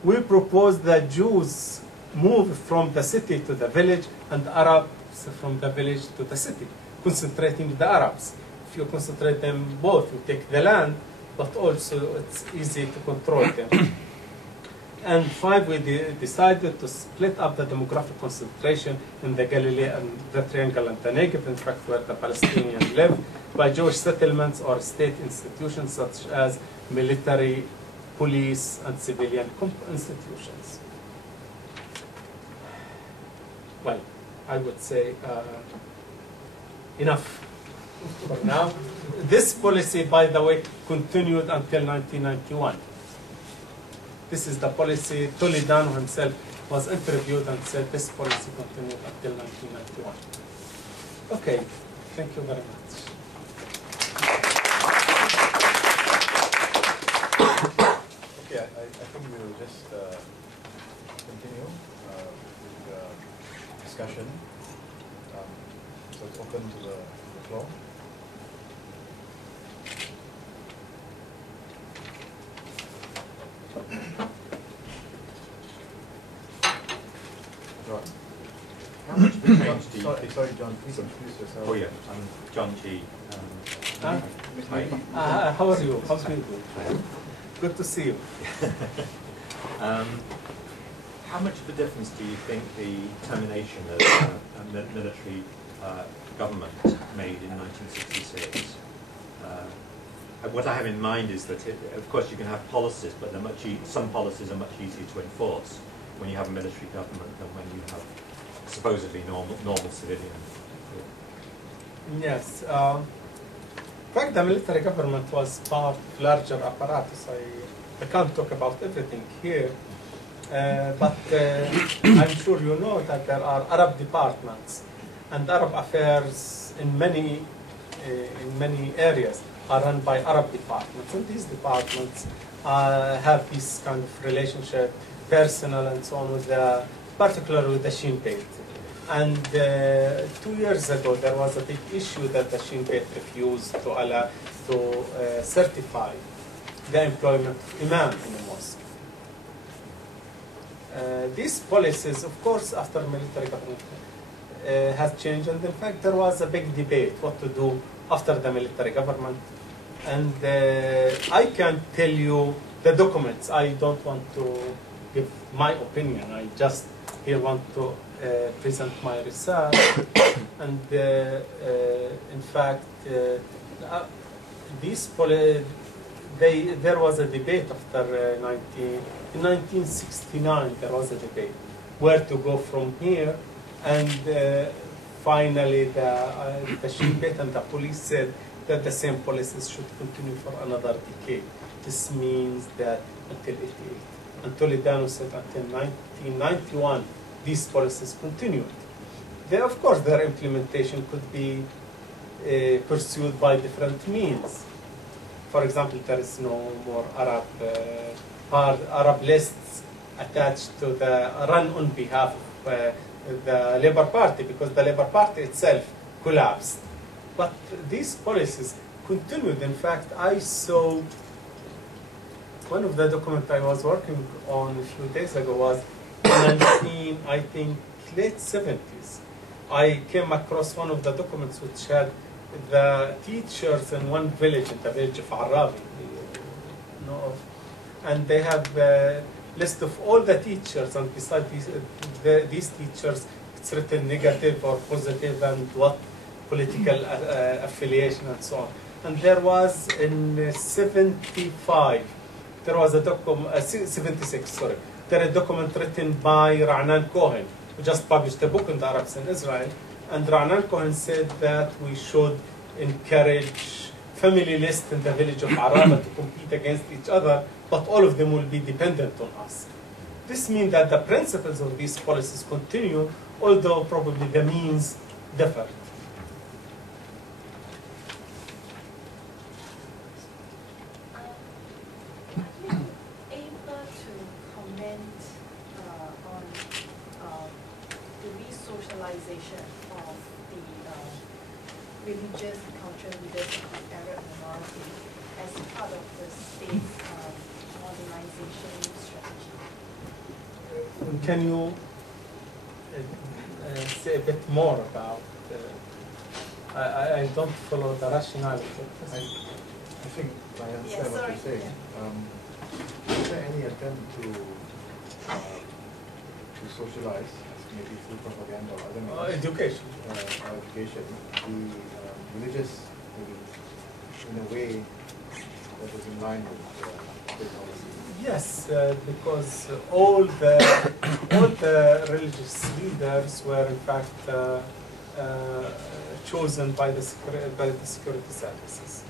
We propose that Jews move from the city to the village and Arabs from the village to the city, concentrating the Arabs. If you concentrate them both, you take the land, but also it's easy to control them. And 5, we decided to split up the demographic concentration in the Galilee and the Triangle and the Negev, in fact, where the Palestinians live, by Jewish settlements or state institutions such as military, police, and civilian institutions. Well, I would say enough for now. This policy, by the way, continued until 1991. This is the policy. Toledano himself was interviewed and said this policy continued until 1991. Okay, thank you very much. Okay, I think we will just continue with the discussion. So it's open to the floor. John. How much of a change do you Sorry, John, please introduce yourself. Oh yeah, I'm John G. How are you? How's you doing? Good to see you. How much of a difference do you think the termination of military government made in 1966? What I have in mind is that, of course, you can have policies, but some policies are much easier to enforce when you have a military government than when you have supposedly normal civilians. Yes. In fact, the military government was part of larger apparatus. I can't talk about everything here, but I'm sure you know that there are Arab departments, and Arab affairs in many areas are run by Arab departments, and these departments have this kind of relationship, personal and so on, particularly with the Shin Bet. And 2 years ago, there was a big issue that the Shin Bet refused to certify the employment of imam in the mosque. These policies, of course, after military government has changed, and in fact, there was a big debate what to do after the military government. And I can tell you the documents. I don't want to give my opinion. I just here want to present my research. And in fact, there was a debate after in 1969. There was a debate where to go from here, and finally the Shin Bet and the police said that the same policies should continue for another decade. This means that until 88. And Toledano said until 1991, these policies continued. Of course, their implementation could be pursued by different means. For example, there is no more Arab lists attached to the run on behalf of the Labour Party, because the Labour Party itself collapsed. But these policies continued. In fact, I saw one of the documents I was working on a few days ago was in, I think, late 70s. I came across one of the documents which had the teachers in one village, in the village of Arabi, you know of, and they have a list of all the teachers, and beside these teachers, it's written negative or positive and what political affiliation and so on. And there was in 75, there was a document, 76, sorry, there a document written by Ra'nan Cohen, who just published a book on the Arabs in Israel. And Ra'nan Cohen said that we should encourage family lists in the village of Araba to compete against each other, but all of them will be dependent on us. This means that the principles of these policies continue, although probably the means differ. Of the religious and cultural leaders of the Arab minority as part of the state's modernization strategy. Can you say a bit more about? I don't follow the rationale. I think I understand what you're saying. Is there any attempt to socialize, maybe through propaganda or other means? Education. Education. The religious, maybe, in a way that was in line with the policy. Yes, because all the religious leaders were in fact chosen by the security services.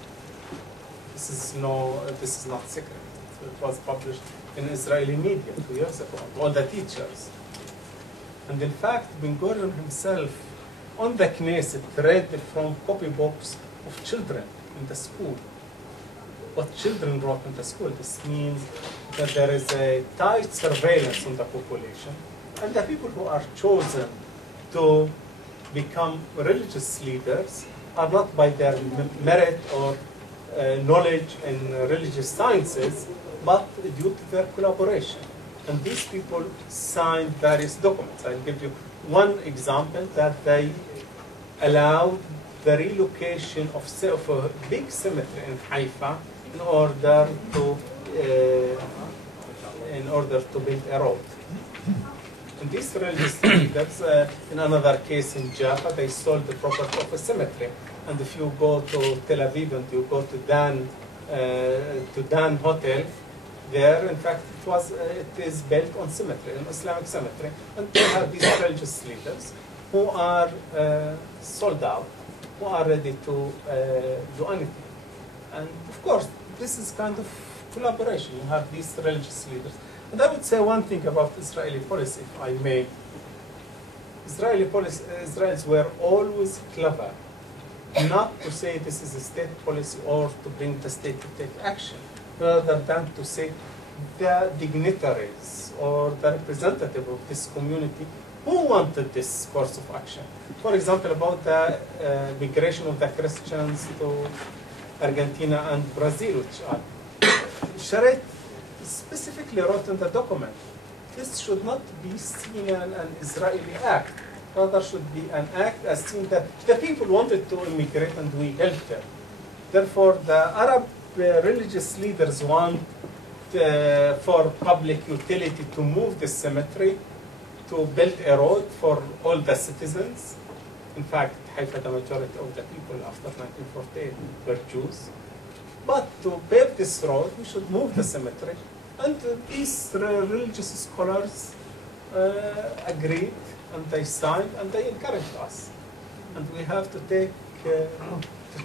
This is not secret. It was published in Israeli media 2 years ago. All the teachers. And in fact, Ben-Gurion himself, on the Knesset, read from copybooks of children in the school. What children wrote in the school. This means that there is a tight surveillance on the population, and the people who are chosen to become religious leaders are not by their merit or knowledge in religious sciences, but due to their collaboration. And these people signed various documents. I'll give you one example, that they allowed the relocation of a big cemetery in Haifa in order to build a road. And these religious leaders, in another case in Jaffa, they sold the property of a cemetery. And if you go to Tel Aviv and you go to Dan Hotel, there, in fact, it is built on cemetery, an Islamic cemetery, and they have these religious leaders who are sold out, who are ready to do anything. And of course, this is kind of collaboration. You have these religious leaders. And I would say one thing about Israeli policy, if I may. Israelis were always clever, not to say this is a state policy or to bring the state to take action, rather than to say the dignitaries or the representative of this community who wanted this course of action. For example, about the migration of the Christians to Argentina and Brazil, which are Sharet specifically wrote in the document, this should not be seen as an Israeli act, rather should be an act as seen that the people wanted to immigrate and we helped them. Therefore, the Arab religious leaders want for public utility to move the cemetery, to build a road for all the citizens. In fact, Haifa, the majority of the people after 1948 were Jews. But to pave this road, we should move the cemetery. And these religious scholars agreed, and they signed, and they encouraged us. And we have to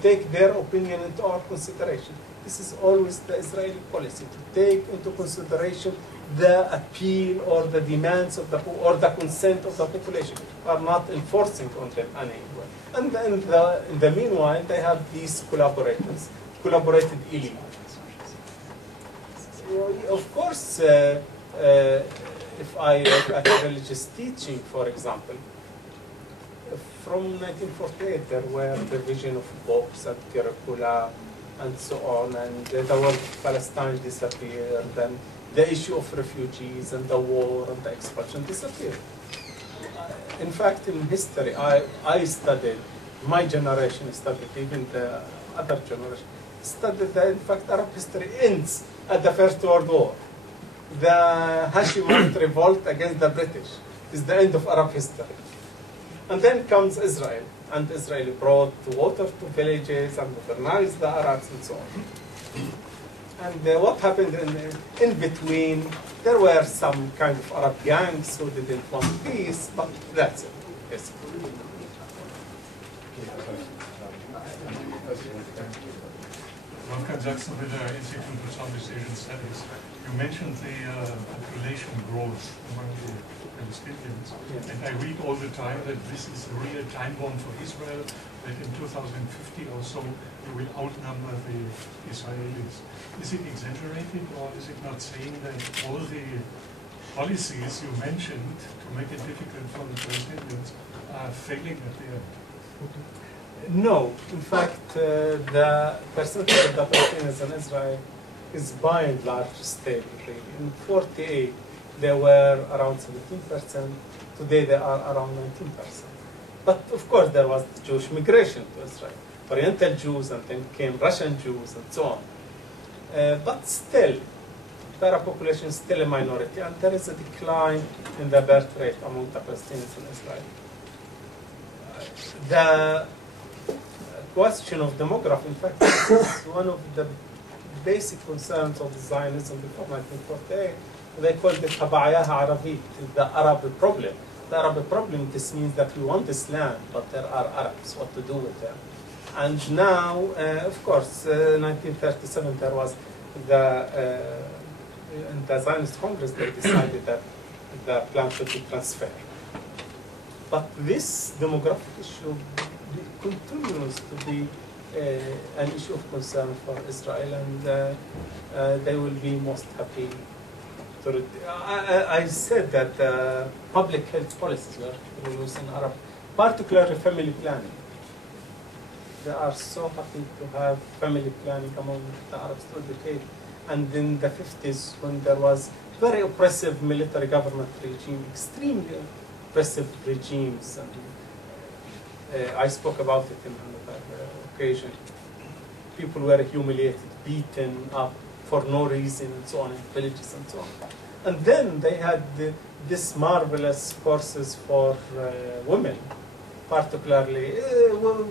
take their opinion into our consideration. This is always the Israeli policy, to take into consideration the appeal or the demands of or the consent of the population. We are not enforcing on them anyway. And in the meanwhile, they have these collaborated elite. Of course, if I look at religious teaching, for example, from 1948 there were division of books and curricula and so on, and the word of Palestine disappeared, and the issue of refugees and the war and the expulsion disappeared. In fact, in history, I studied, my generation studied, even the other generation, studied that in fact Arab history ends at the First World War. The Hashemite revolt against the British is the end of Arab history. And then comes Israel, and Israel brought water to villages and modernized the Arabs and so on. And what happened in between, there were some kind of Arab gangs who didn't want peace, but that's it. Yes. Wolfgang Sachsen with the Institute for Southeast Asian Studies. You mentioned the population growth among the Palestinians. Yeah. And I read all the time that this is a real time bomb for Israel, that in 2050 or so you will outnumber the Israelis. Is it exaggerated, or is it not saying that all the policies you mentioned to make it difficult for the Palestinians are failing at the end? No, in fact, the percentage of the Palestinians in Israel is by and large stable. In 48, they were around 17%. Today, they are around 19%. But of course, there was the Jewish migration to Israel, Oriental Jews, and then came Russian Jews, and so on. But still, the Arab population is still a minority, and there is a decline in the birth rate among the Palestinians in Israel. The question of demography, in fact, is one of the basic concerns of Zionism before 1948. They called it Tabayah Arabi, the Arab problem. The Arab problem, this means that we want this land, but there are Arabs, what to do with them. And now, of course, 1937, there was in the Zionist Congress, they decided that the plan should be transferred. But this demographic issue continues to be an issue of concern for Israel, and they will be most happy to. I said that public health policies were introduced in Arab, particularly family planning. They are so happy to have family planning among the Arabs through the decade. And in the 50s, when there was very oppressive military government regime, extremely oppressive regimes, and I spoke about it in another occasion. People were humiliated, beaten up for no reason, and so on in villages and so on. And then they had this marvelous courses for women, particularly,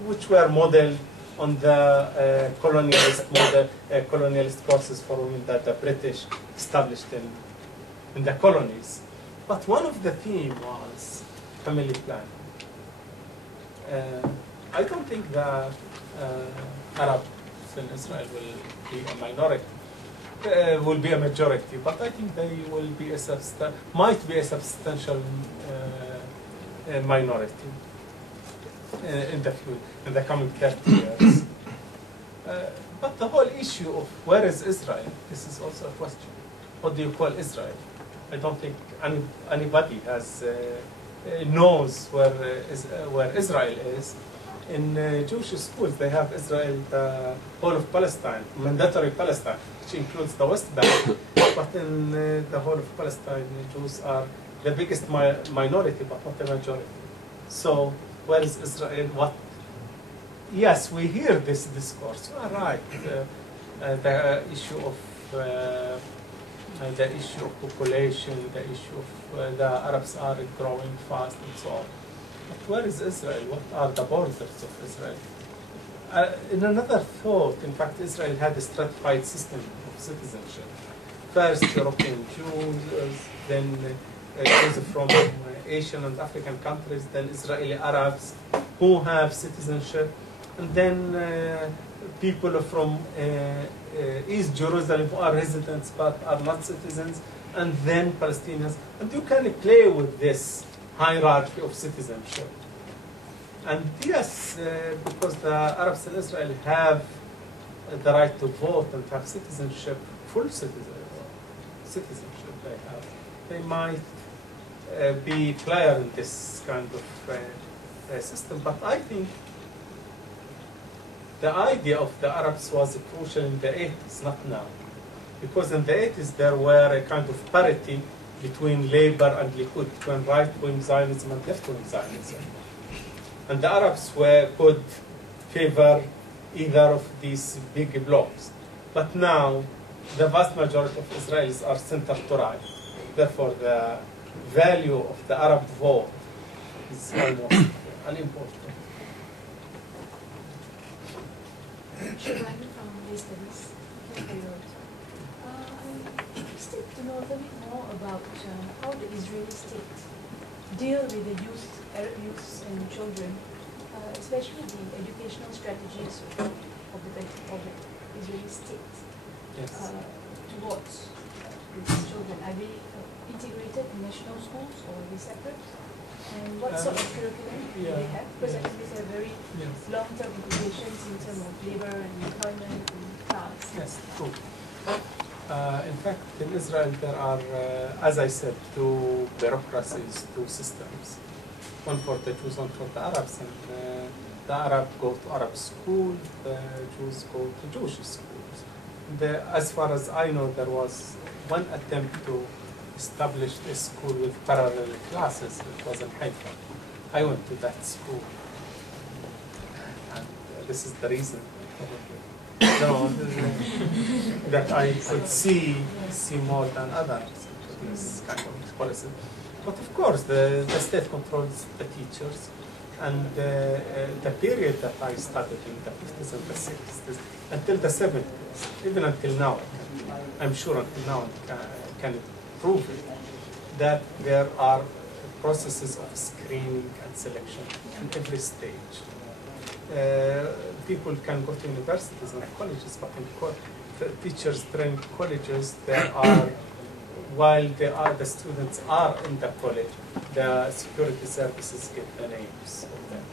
which were modeled on the colonialist model, colonialist courses for women that the British established in the colonies. But one of the themes was family planning. I don't think the Arabs in Israel will be a minority, will be a majority, but I think they will be might be a substantial minority in the coming 30 years. But the whole issue of where is Israel, this is also a question. What do you call Israel? I don't think anybody has knows where Israel is. In Jewish schools, they have Israel, the whole of Palestine, mandatory Palestine, which includes the West Bank. But in the whole of Palestine, Jews are the biggest minority, but not the majority. So where is Israel? What? Yes, we hear this discourse. You are right. The issue of population, the issue of the Arabs are growing fast, and so on. But where is Israel? What are the borders of Israel? In another thought, in fact, Israel had a stratified system of citizenship. First, European Jews, then Jews from Asian and African countries, then Israeli Arabs who have citizenship, and then people from East Jerusalem who are residents but are not citizens, and then Palestinians. And you can play with this hierarchy of citizenship. And yes, because the Arabs in Israel have the right to vote and have citizenship, full citizenship they have. they might be player in this kind of system. But I think the idea of the Arabs was crucial in the 80s, not now. Because in the 80s there were a kind of parity between labor and Likud, between right-wing Zionism and left-wing Zionism. And the Arabs could favor either of these big blocs. But now, the vast majority of Israelis are center to right. Therefore, the value of the Arab vote is almost unimportant. Shivani from Lay Studies. I'm interested to know a little bit more about how the Israeli state deal with the youth, Arab youth and children, especially the educational strategies of the Israeli state towards these children. Are they integrated in national schools or are they separate? And what sort of curriculum do they have? Because I think these are very long-term implications in terms of labor and employment and class. Yes, true. In fact, in Israel there are, as I said, two bureaucracies, two systems. One for the Jews, one for the Arabs. And the Arabs go to Arab school, the Jews go to Jewish schools. As far as I know, there was one attempt to establish a school with parallel classes. It was in Haifa. I went to that school. And this is the reason, no, that I could see more than others this kind of policy. But of course, the state controls the teachers. And the period that I studied in the 50s and the 60s, until the 70s, even until now, I'm sure until now I can prove it, that there are processes of screening and selection in every stage. People can go to universities and colleges, but in the teachers trained colleges, there are, while the students are in the college, the security services get the names of them.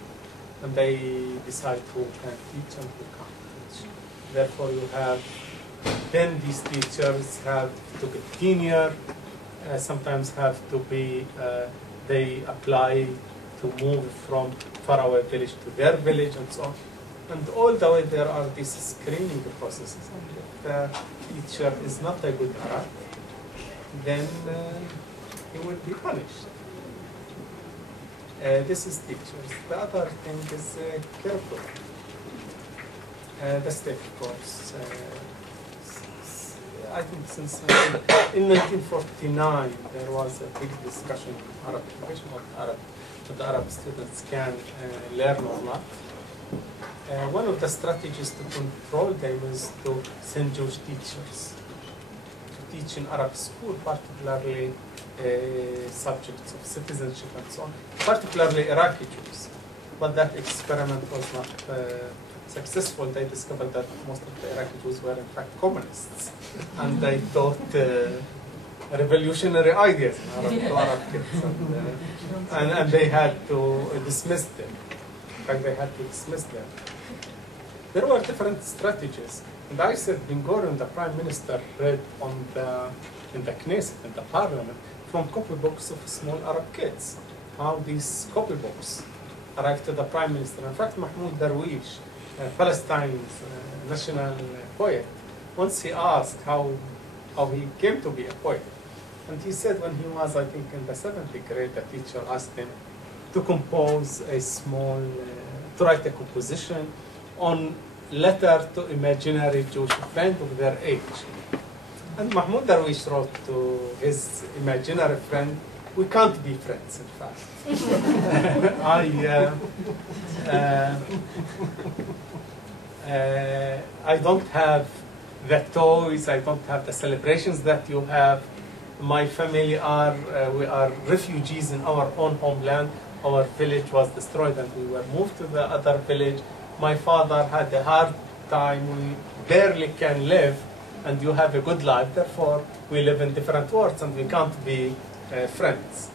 And they decide who can teach and who can't teach. Therefore, you have, then these teachers have to get tenure, sometimes have to be, they apply to move from faraway village to their village and so on. And all the way there are these screening processes. And if the teacher is not a good Arab, then he will be punished. This is teachers. The other thing is curriculum. The state, of course. I think since in 1949 there was a big discussion on Arab education, that the Arab students can learn or not. One of the strategies to control them is to send Jewish teachers to teach in Arab school, particularly subjects of citizenship and so on, particularly Iraqi Jews. But that experiment was not successful. They discovered that most of the Iraqi Jews were in fact communists, and they taught revolutionary ideas to Arab kids, and they had to dismiss them. In fact, they had to dismiss them. There were different strategies, and I said Ben-Gurion, the prime minister, read in the Knesset, in the parliament, from copybooks of small Arab kids, how these copybooks arrived to the prime minister. In fact, Mahmoud Darwish, Palestine's national poet, once he asked how he came to be a poet. And he said when he was, I think, in the 7th grade, the teacher asked him to compose a small, to write a composition on letter to imaginary Jewish friend of their age. And Mahmoud Darwish wrote to his imaginary friend, "We can't be friends, in fact." I don't have the toys, I don't have the celebrations that you have. My family we are refugees in our own homeland. Our village was destroyed and we were moved to the other village. My father had a hard time, we barely can live, and you have a good life. Therefore, we live in different worlds and we can't be friends.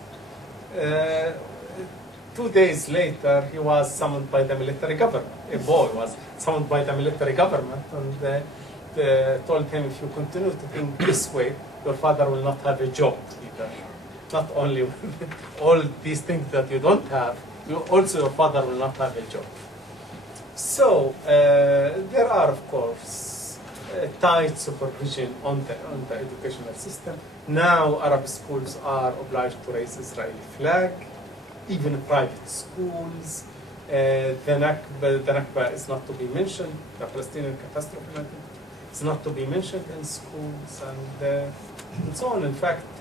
2 days later, he was summoned by the military government. A boy was summoned by the military government, and told him, if you continue to think this way, your father will not have a job either. Not only all these things that you don't have, also your father will not have a job. So there are, of course, tight supervision on the educational system. Now Arab schools are obliged to raise Israeli flag, even private schools. The Nakba is not to be mentioned, the Palestinian catastrophe is not to be mentioned in schools, and so on. In fact,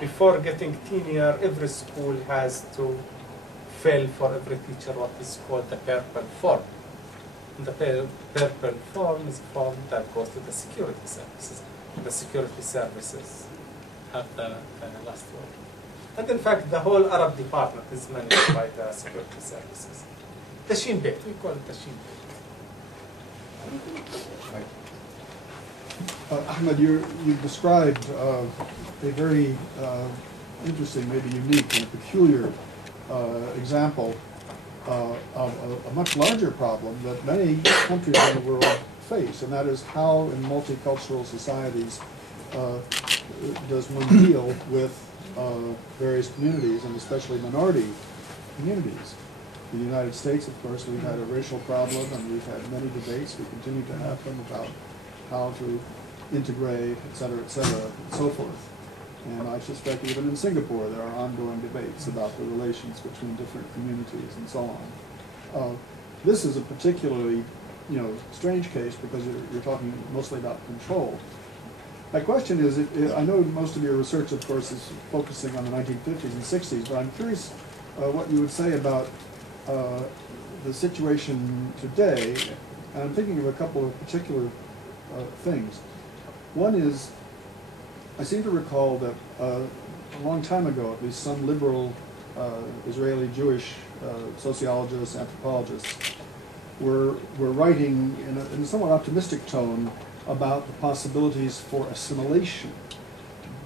before getting tenure, every school has to fill for every teacher what is called the purple form. And the purple form is a form that goes to the security services. The security services have the last word. And in fact, the whole Arab department is managed by the security services. The Shin Bet, we call it the Shin Bet. Ahmad, you described a very interesting, maybe unique and peculiar example of a much larger problem that many countries in the world face, and that is how in multicultural societies does one deal with various communities, and especially minority communities. In the United States, of course, we've had a racial problem, and we've had many debates. We continue to have them about how to integrate, et cetera, and so forth. And I suspect even in Singapore there are ongoing debates about the relations between different communities and so on. This is a particularly, strange case because you're talking mostly about control. My question is, I know most of your research, of course, is focusing on the 1950s and 60s, but I'm curious what you would say about the situation today. And I'm thinking of a couple of particular things. One is, I seem to recall that a long time ago, at least some liberal Israeli Jewish sociologists, anthropologists were writing in a somewhat optimistic tone about the possibilities for assimilation.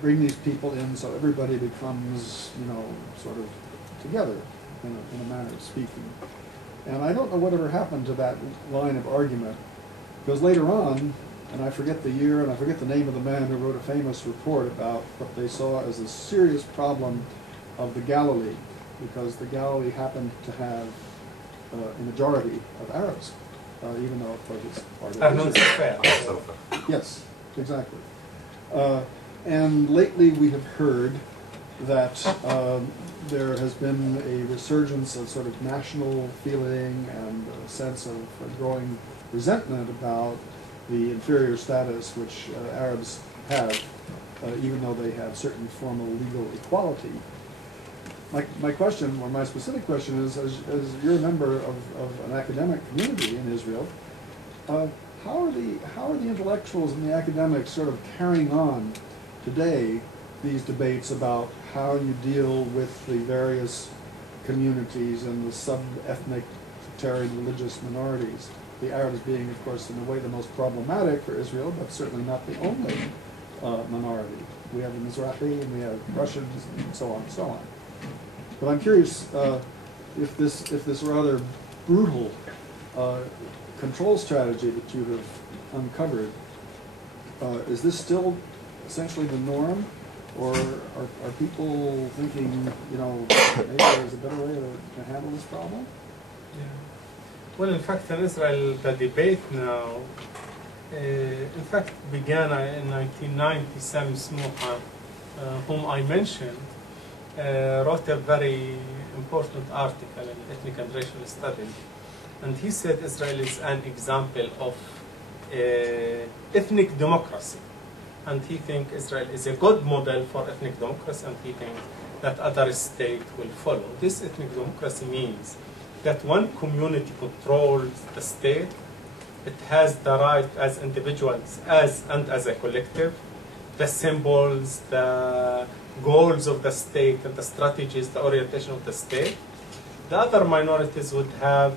Bring these people in so everybody becomes, sort of together in a manner of speaking. And I don't know whatever happened to that line of argument, because later on, and I forget the year and I forget the name of the man who wrote a famous report about what they saw as a serious problem of the Galilee, because the Galilee happened to have a majority of Arabs, even though, of course, it's part of Israel. Yes, exactly. And lately we have heard that there has been a resurgence of sort of national feeling and a sense of growing resentment about the inferior status which Arabs have, even though they have certain formal legal equality. My question, or my specific question is, as you're a member of an academic community in Israel, how are the intellectuals and the academics sort of carrying on today these debates about how you deal with the various communities and the sub-ethnic, sectarian, religious minorities? The Arabs being, of course, in a way the most problematic for Israel, but certainly not the only minority. We have the Mizrahi and we have Russians and so on and so on. But I'm curious if this rather brutal control strategy that you have uncovered, is this still essentially the norm, or are people thinking, maybe there's a better way to handle this problem? Yeah. Well, in fact, in Israel, the debate now, in fact, began in 1990. Sam Smoha, whom I mentioned, wrote a very important article in Ethnic and Racial Studies, and he said Israel is an example of ethnic democracy, and he thinks Israel is a good model for ethnic democracy, and he thinks that other states will follow. This ethnic democracy means that one community controls the state. It has the right as individuals and as a collective, the symbols, the goals of the state and the strategies, the orientation of the state. The other minorities would have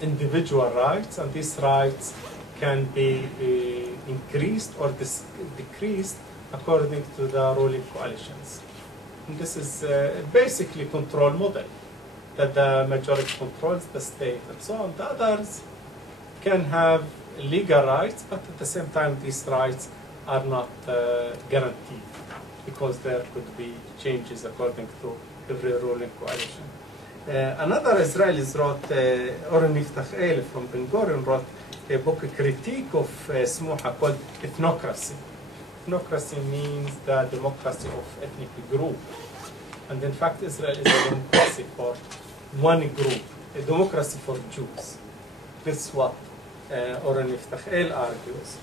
individual rights, and these rights can be increased or decreased according to the ruling coalitions. And this is basically control model, that the majority controls the state and so on. The others can have legal rights, but at the same time these rights are not guaranteed, because there could be changes according to every ruling coalition. Another Israelis wrote, Oren Yiftach from Ben Gurion wrote a book, a critique of Smuha called Ethnocracy. Ethnocracy means the democracy of ethnic group. And in fact, Israel is a democracy for one group, a democracy for Jews. This is what Oren Yiftach argues.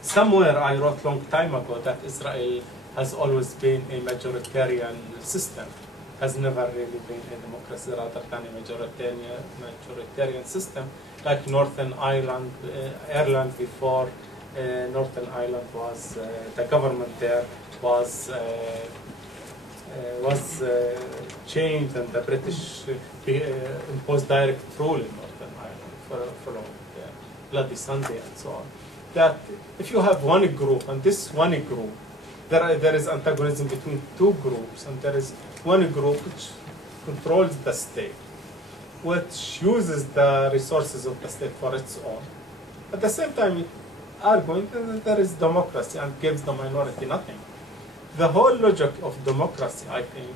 Somewhere I wrote a long time ago that Israel has always been a majoritarian system, has never really been a democracy rather than a majoritarian system, like Northern Ireland, Ireland before Northern Ireland was, the government there was changed and the British imposed direct rule in Northern Ireland following Bloody Sunday and so on. That if you have one group, and this one group, there is antagonism between two groups, and there is one group which controls the state, which uses the resources of the state for its own. At the same time, arguing that there is democracy and gives the minority nothing. The whole logic of democracy, I think,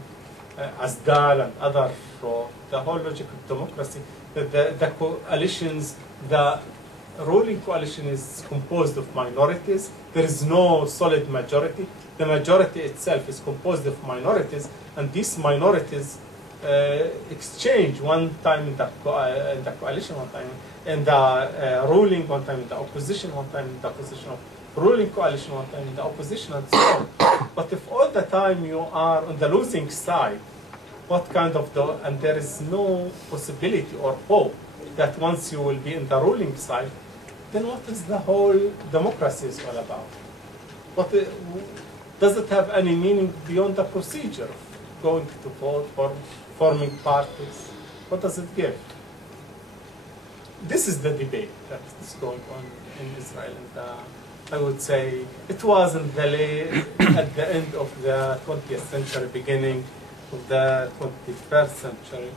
as Dahl and others wrote, the whole logic of democracy, the coalitions, the ruling coalition is composed of minorities. There is no solid majority. The majority itself is composed of minorities, and these minorities exchange one time in the coalition, one time in the ruling, one time in the opposition, one time in the opposition of ruling coalition, one time in the opposition, and so on. But if all the time you are on the losing side, what kind of and there is no possibility or hope that once you will be in the ruling side, then what is the whole democracy is all about? Does it have any meaning beyond the procedure of going to vote or forming parties? What does it give? This is the debate that is going on in Israel. And I would say it was at the end of the 20th century, beginning of the 21st century.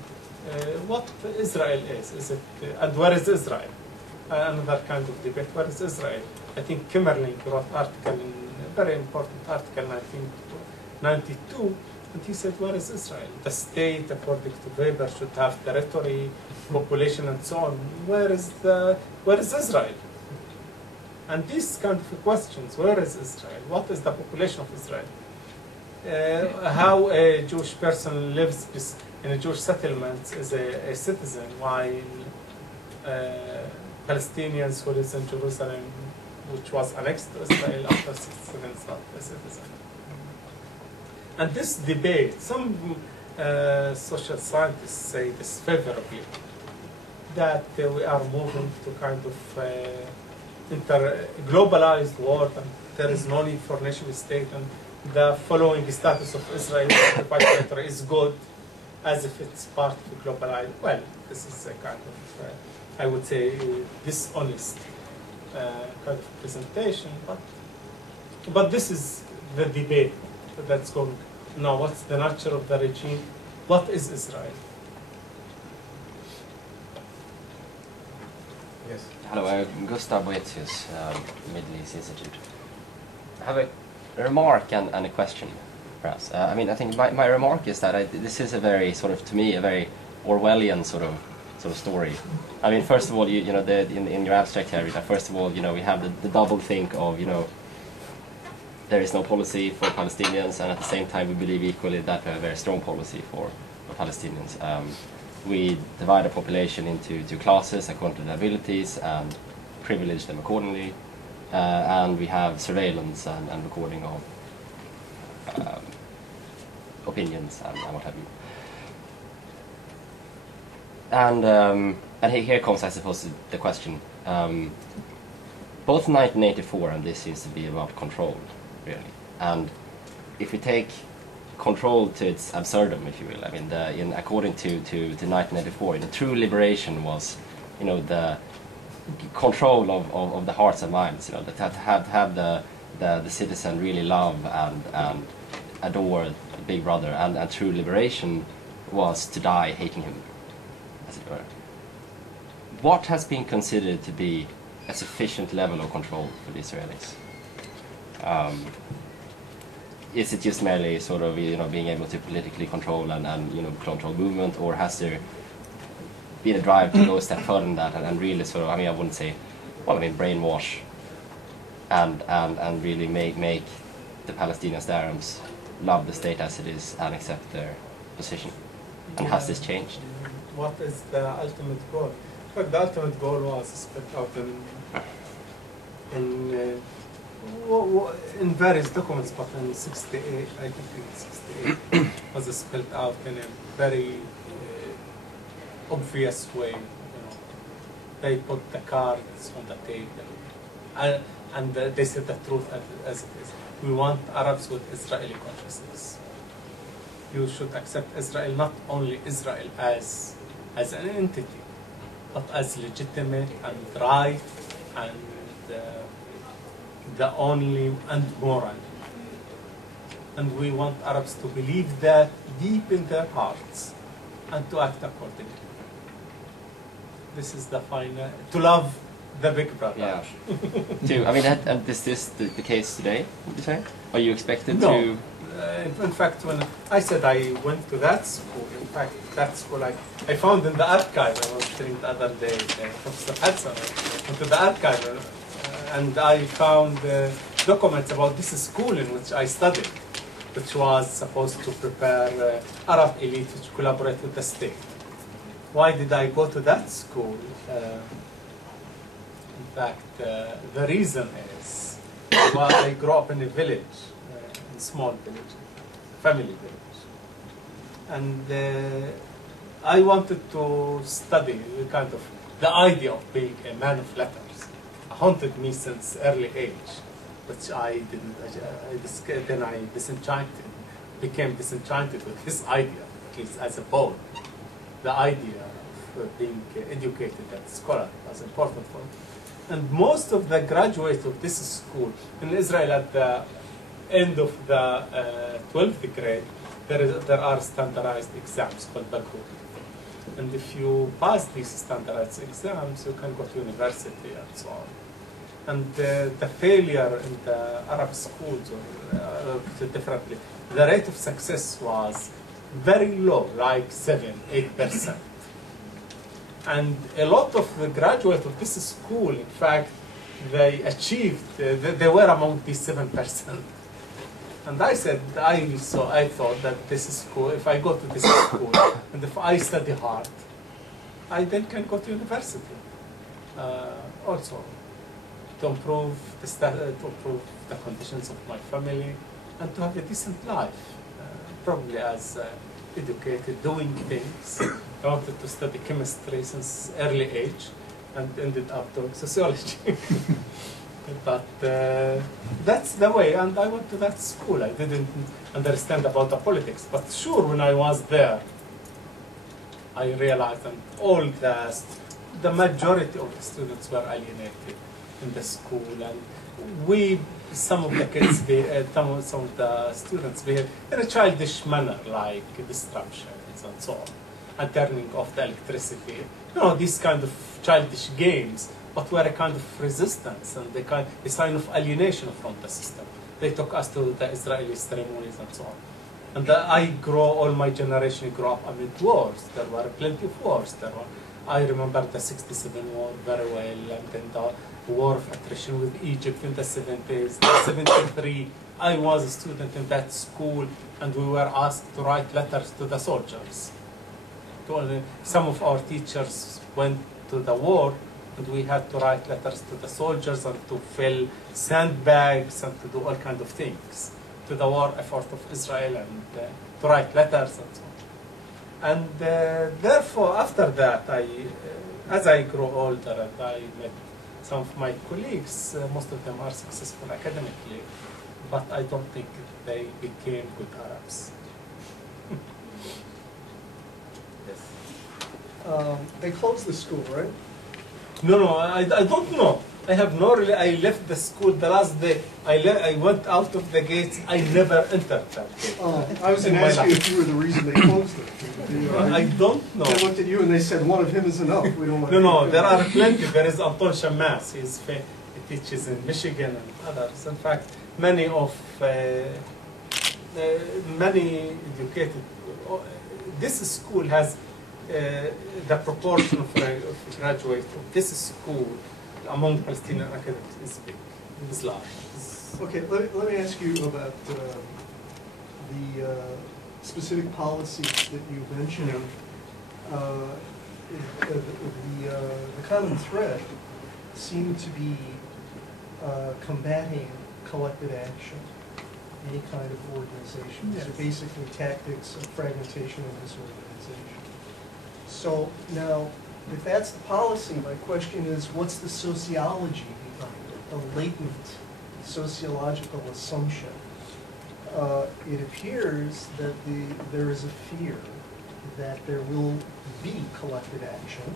What Israel is it, and where is Israel? Another kind of debate. Where is Israel? I think Kimmerling wrote an article, a very important article, in 1992, and he said, where is Israel? The state, according to Weber, should have territory, population, and so on. Where is Israel? And these kind of questions, where is Israel? What is the population of Israel? How a Jewish person lives in a Jewish settlement is a citizen, while Palestinians who live in Jerusalem, which was annexed to Israel after 1967, is not a citizen. And this debate, some social scientists say this favorably, that we are moving to kind of globalized world, and there is no need for nation state, and the following status of Israel occupied territory is good, as if it's part of the globalized. Well, this is a kind of, I would say, dishonest kind of presentation, but this is the debate that's going. Now, what's the nature of the regime? What is Israel? Yes. Hello, Gustav Boetius, Middle East Institute. I have a remark and a question, perhaps. I mean, I think my remark is that this is a very sort of, to me, a very Orwellian sort of story. I mean, first of all, you know, in your abstract here, first of all, you know, we have the double think of, you know, there is no policy for Palestinians, and at the same time we believe equally that we have a very strong policy for Palestinians. We divide the population into two classes according to their abilities and privilege them accordingly, and we have surveillance and recording of opinions and what have you. And here comes, I suppose, the question. Both 1984 and this seems to be about control, really. And if we take control to its absurdum, if you will, I mean, according to 1984, the true liberation was, you know, the control of the hearts and minds. You know, that have the citizen really love and adore Big Brother, and true liberation was to die hating him, as it were. What has been considered to be a sufficient level of control for the Israelis? Is it just merely sort of, you know, being able to politically control and you know, control movement, or has there been a drive to go a step further than that and really sort of, I mean, I wouldn't say, well, I mean, brainwash and really make the Palestinians, the Arabs, love the state as it is and accept their position? And has this changed? What is the ultimate goal? But the ultimate goal was split out in various documents, but in 68, I think in 68, was spelled out in a very obvious way. You know, they put the cards on the table, and they said the truth as it is. We want Arabs with Israeli consciousness. You should accept Israel, not only Israel as an entity, but as legitimate and right and the only and moral. And we want Arabs to believe that deep in their hearts and to act accordingly. This is the final, to love the big brother. Yeah. I mean, and is this the case today, would you say? Are you expected no. to? In fact, when I said I went to that school, in fact, that school I found in the archive. I was telling the other day, Professor Hudson, I went to the archive and I found documents about this school in which I studied, which was supposed to prepare Arab elite to collaborate with the state. Why did I go to that school? In fact, the reason is, well, I grew up in a village, a small village, family village. And I wanted to study kind of the idea of being a man of letters. It haunted me since early age, which I didn't, then I became disenchanted with this idea, at least as a boy. The idea of being educated as a scholar was important for me. And most of the graduates of this school in Israel at the end of the 12th grade, there are standardized exams called Bagrut. And if you pass these standardized exams, you can go to university and so on. And the failure in the Arab schools, or differently, the rate of success was very low, like 7–8%. And a lot of the graduates of this school, in fact, they achieved, they were among these 7%. And I said, I thought that this school, if I go to this school, and if I study hard, I then can go to university. Also, to improve the conditions of my family, and to have a decent life, probably as educated, doing things. I wanted to study chemistry since early age, and ended up doing sociology. But that's the way, and I went to that school. I didn't understand about the politics, but sure, when I was there, I realized that all the majority of the students were alienated in the school, and some of the kids, some of the students behave in a childish manner, like disruptions and so on, and turning off the electricity. You know, these kind of childish games, but were a kind of resistance and a sign of alienation from the system. They took us to the Israeli ceremonies and so on. And all my generation grew up amid wars. There were plenty of wars. I remember the 67 war very well, and then the war of attrition with Egypt in the 70s. In 73, I was a student in that school, and we were asked to write letters to the soldiers. Some of our teachers went to the war, and we had to write letters to the soldiers and to fill sandbags and to do all kinds of things to the war effort of Israel, and to write letters and so on. And therefore, after that, as I grew older, and I met some of my colleagues. Most of them are successful academically, but I don't think they became good Arabs. Yes. They closed the school, right? No, I don't know. I have no really. I left the school the last day. I went out of the gates. I never entered that gate. I was going to ask you if you were the reason they closed it. I don't know. They looked at you and they said, one of him is enough. We don't want No, there are plenty. There is Anton Shammas. He teaches in Michigan and others. In fact, many educated. This school has the proportion of graduates of this school among Palestinian academics is big, is large. Okay, let me ask you about the specific policies that you mentioned. The common thread seemed to be combating collective action, any kind of organization. These are basically tactics of fragmentation and disorganization. So now, if that's the policy, my question is, what's the sociology behind it, a latent sociological assumption? It appears that there is a fear that there will be collective action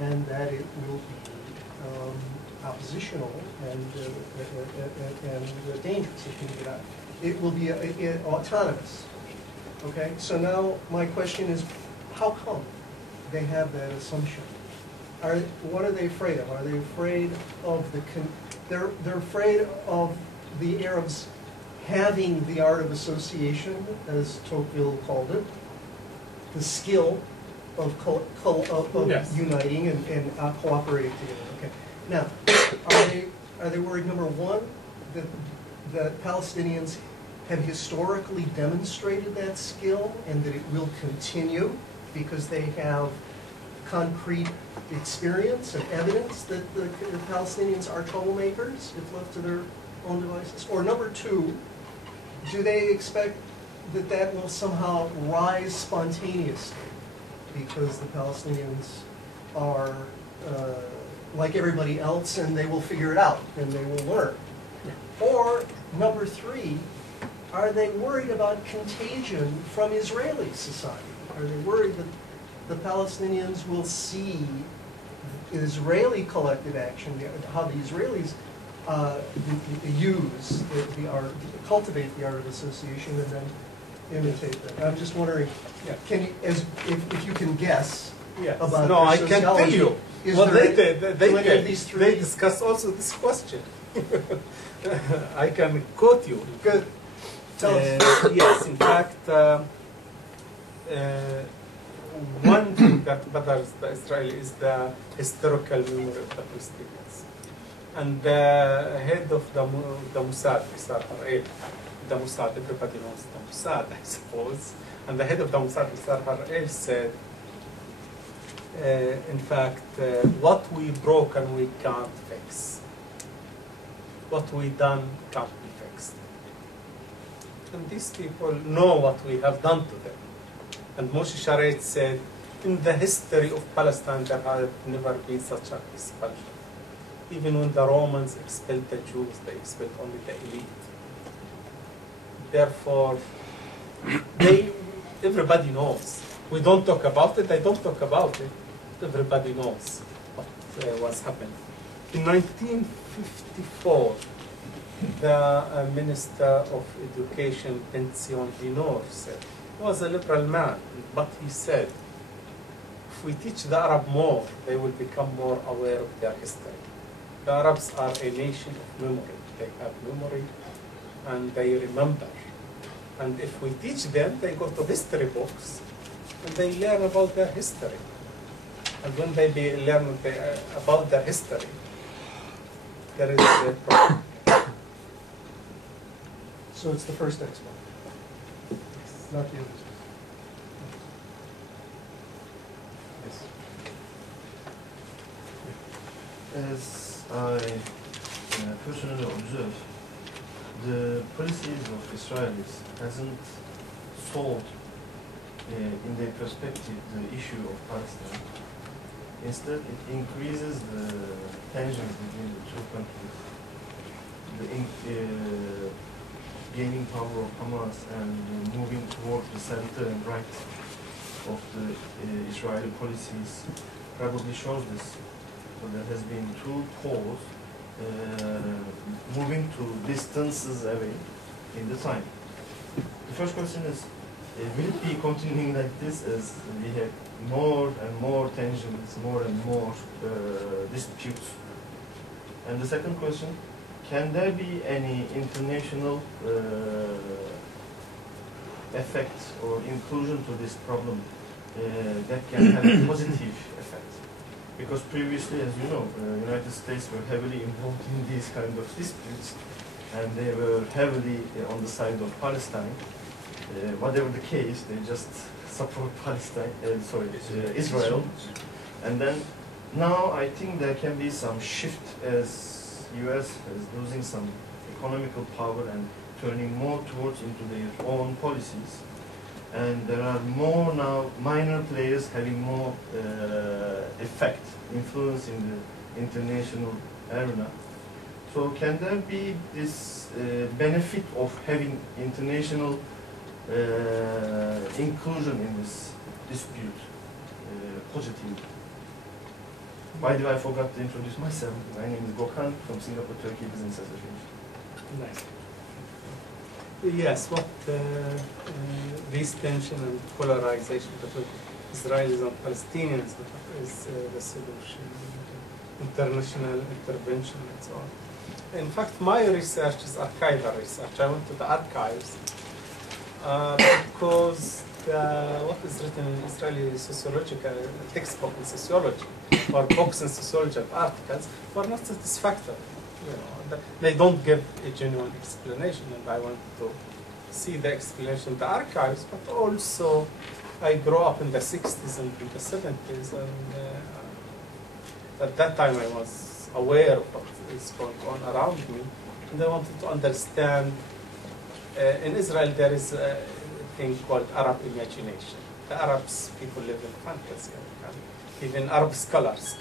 and that it will be oppositional and dangerous. It will be autonomous. Okay, so now my question is, how come they have that assumption? What are they afraid of? Are they afraid of they're afraid of the Arabs having the art of association, as Tocqueville called it, the skill of uniting and cooperating together. Okay. Now, are they worried, number one, that Palestinians have historically demonstrated that skill and that it will continue because they have concrete experience and evidence that the Palestinians are troublemakers if left to their own devices? Or number two, do they expect that will somehow rise spontaneously because the Palestinians are like everybody else and they will figure it out and they will learn? Or number three, are they worried about contagion from Israeli society? Are they worried that the Palestinians will see Israeli collective action, how the Israelis use the art, cultivate the art of association, and then imitate that? I'm just wondering, can you, if you can guess about no, I can tell you. Well, they discuss also this question. I can quote you. Good. Tell us. Yes, in fact, one thing that bothers the Israelis is the historical memory of the Palestinians. And the head of the Mossad, Mr. Har'el, the Mossad, everybody knows the Mossad, I suppose. And the head of the Mossad, Mr. Har'el, said, in fact, what we broke and we can't fix. What we done can't be fixed. And these people know what we have done to them. And Moshe Sharet said, in the history of Palestine, there had never been such an expulsion. Even when the Romans expelled the Jews, they expelled only the elite. Therefore, everybody knows. We don't talk about it, they don't talk about it. Everybody knows what was happening. In 1954, the Minister of Education, Benzion Dinor, said, he was a liberal man, but he said, if we teach the Arab more, they will become more aware of their history. The Arabs are a nation of memory. They have memory and they remember. And if we teach them, they go to history books and they learn about their history. And when they learn about their history, there is a problem. So it's the first expo, not the others. Yes. As I personally observe, the policies of Israelis hasn't solved in their perspective the issue of Palestine. Instead, it increases the tensions between the two countries. The gaining power of Hamas and moving towards the center and right of the Israeli policies probably shows this. So there has been two poles moving to distances away in the time. The first question is, will it be continuing like this as we have more and more tensions, more and more disputes? And the second question, can there be any international effect or inclusion to this problem that can have a positive effect? Because previously, as you know, United States were heavily involved in these kind of disputes, and they were heavily on the side of Palestine. Whatever the case, they just support Palestine, Israel. And then now I think there can be some shift as US is losing some economical power and turning more towards into their own policies. And there are more now minor players having more effect, influence in the international arena. So can there be this benefit of having international inclusion in this dispute positively? By the way, I forgot to introduce myself. My name is Gokhan from Singapore Turkey Business Association. Nice. Yes, what this tension and polarization between Israelis and Palestinians is the solution, international intervention and so on. In fact, my research is archival research. I went to the archives because what is written in Israeli sociological textbook in sociology or books in sociology of articles were not satisfactory. You know, they don't give a genuine explanation, and I want to see the explanation in the archives. But also, I grew up in the 60s and in the 70s, and at that time I was aware of what is going on around me, and I wanted to understand. In Israel, there is a thing called Arab imagination. The Arabs, people live in fantasy. Even Arab scholars,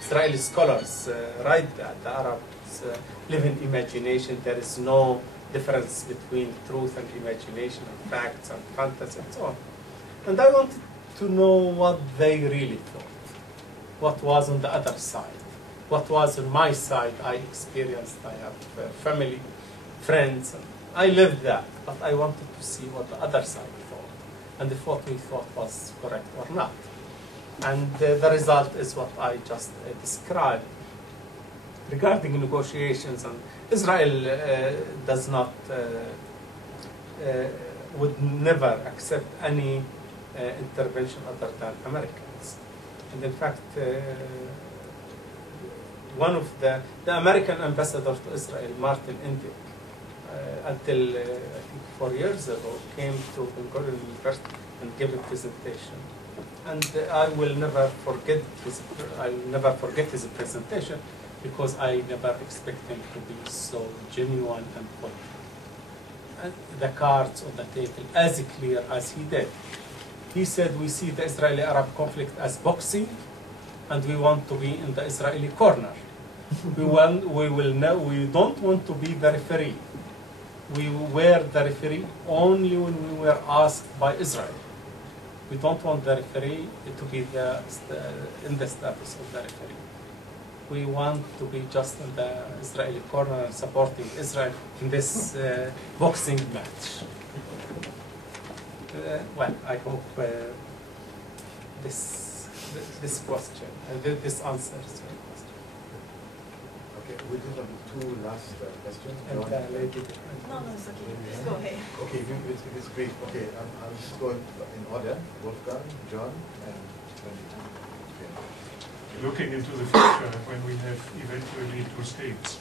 Israeli scholars write that the Arabs live in imagination. There is no difference between truth and imagination and facts and fantasy and so on. And I wanted to know what they really thought, what was on the other side, what was on my side. I experienced, I have family, friends, and I lived that, but I wanted to see what the other side thought, and if what we thought was correct or not. And the result is what I just described. Regarding negotiations, and Israel does not, would never accept any intervention other than Americans. And in fact, one of the American ambassador to Israel, Martin Indyk, until I think 4 years ago, came to Ben Gurion University and gave a presentation. And I will never forget his presentation, because I never expect him to be so genuine and put the cards on the table as clear as he did. He said, we see the Israeli-Arab conflict as boxing, and we want to be in the Israeli corner. We don't want to be the referee. We were the referee only when we were asked by Israel. We don't want the referee to be in the status of the referee. We want to be just in the Israeli corner and supporting Israel in this boxing match. Well, I hope this question, this answers your question. Okay, we do have two last questions. And John. No, it's okay. Just go ahead. Okay, it's great. Okay, I'll just go in order. Wolfgang, John, and Wendy. Okay. Looking into the future, when we have eventually two states,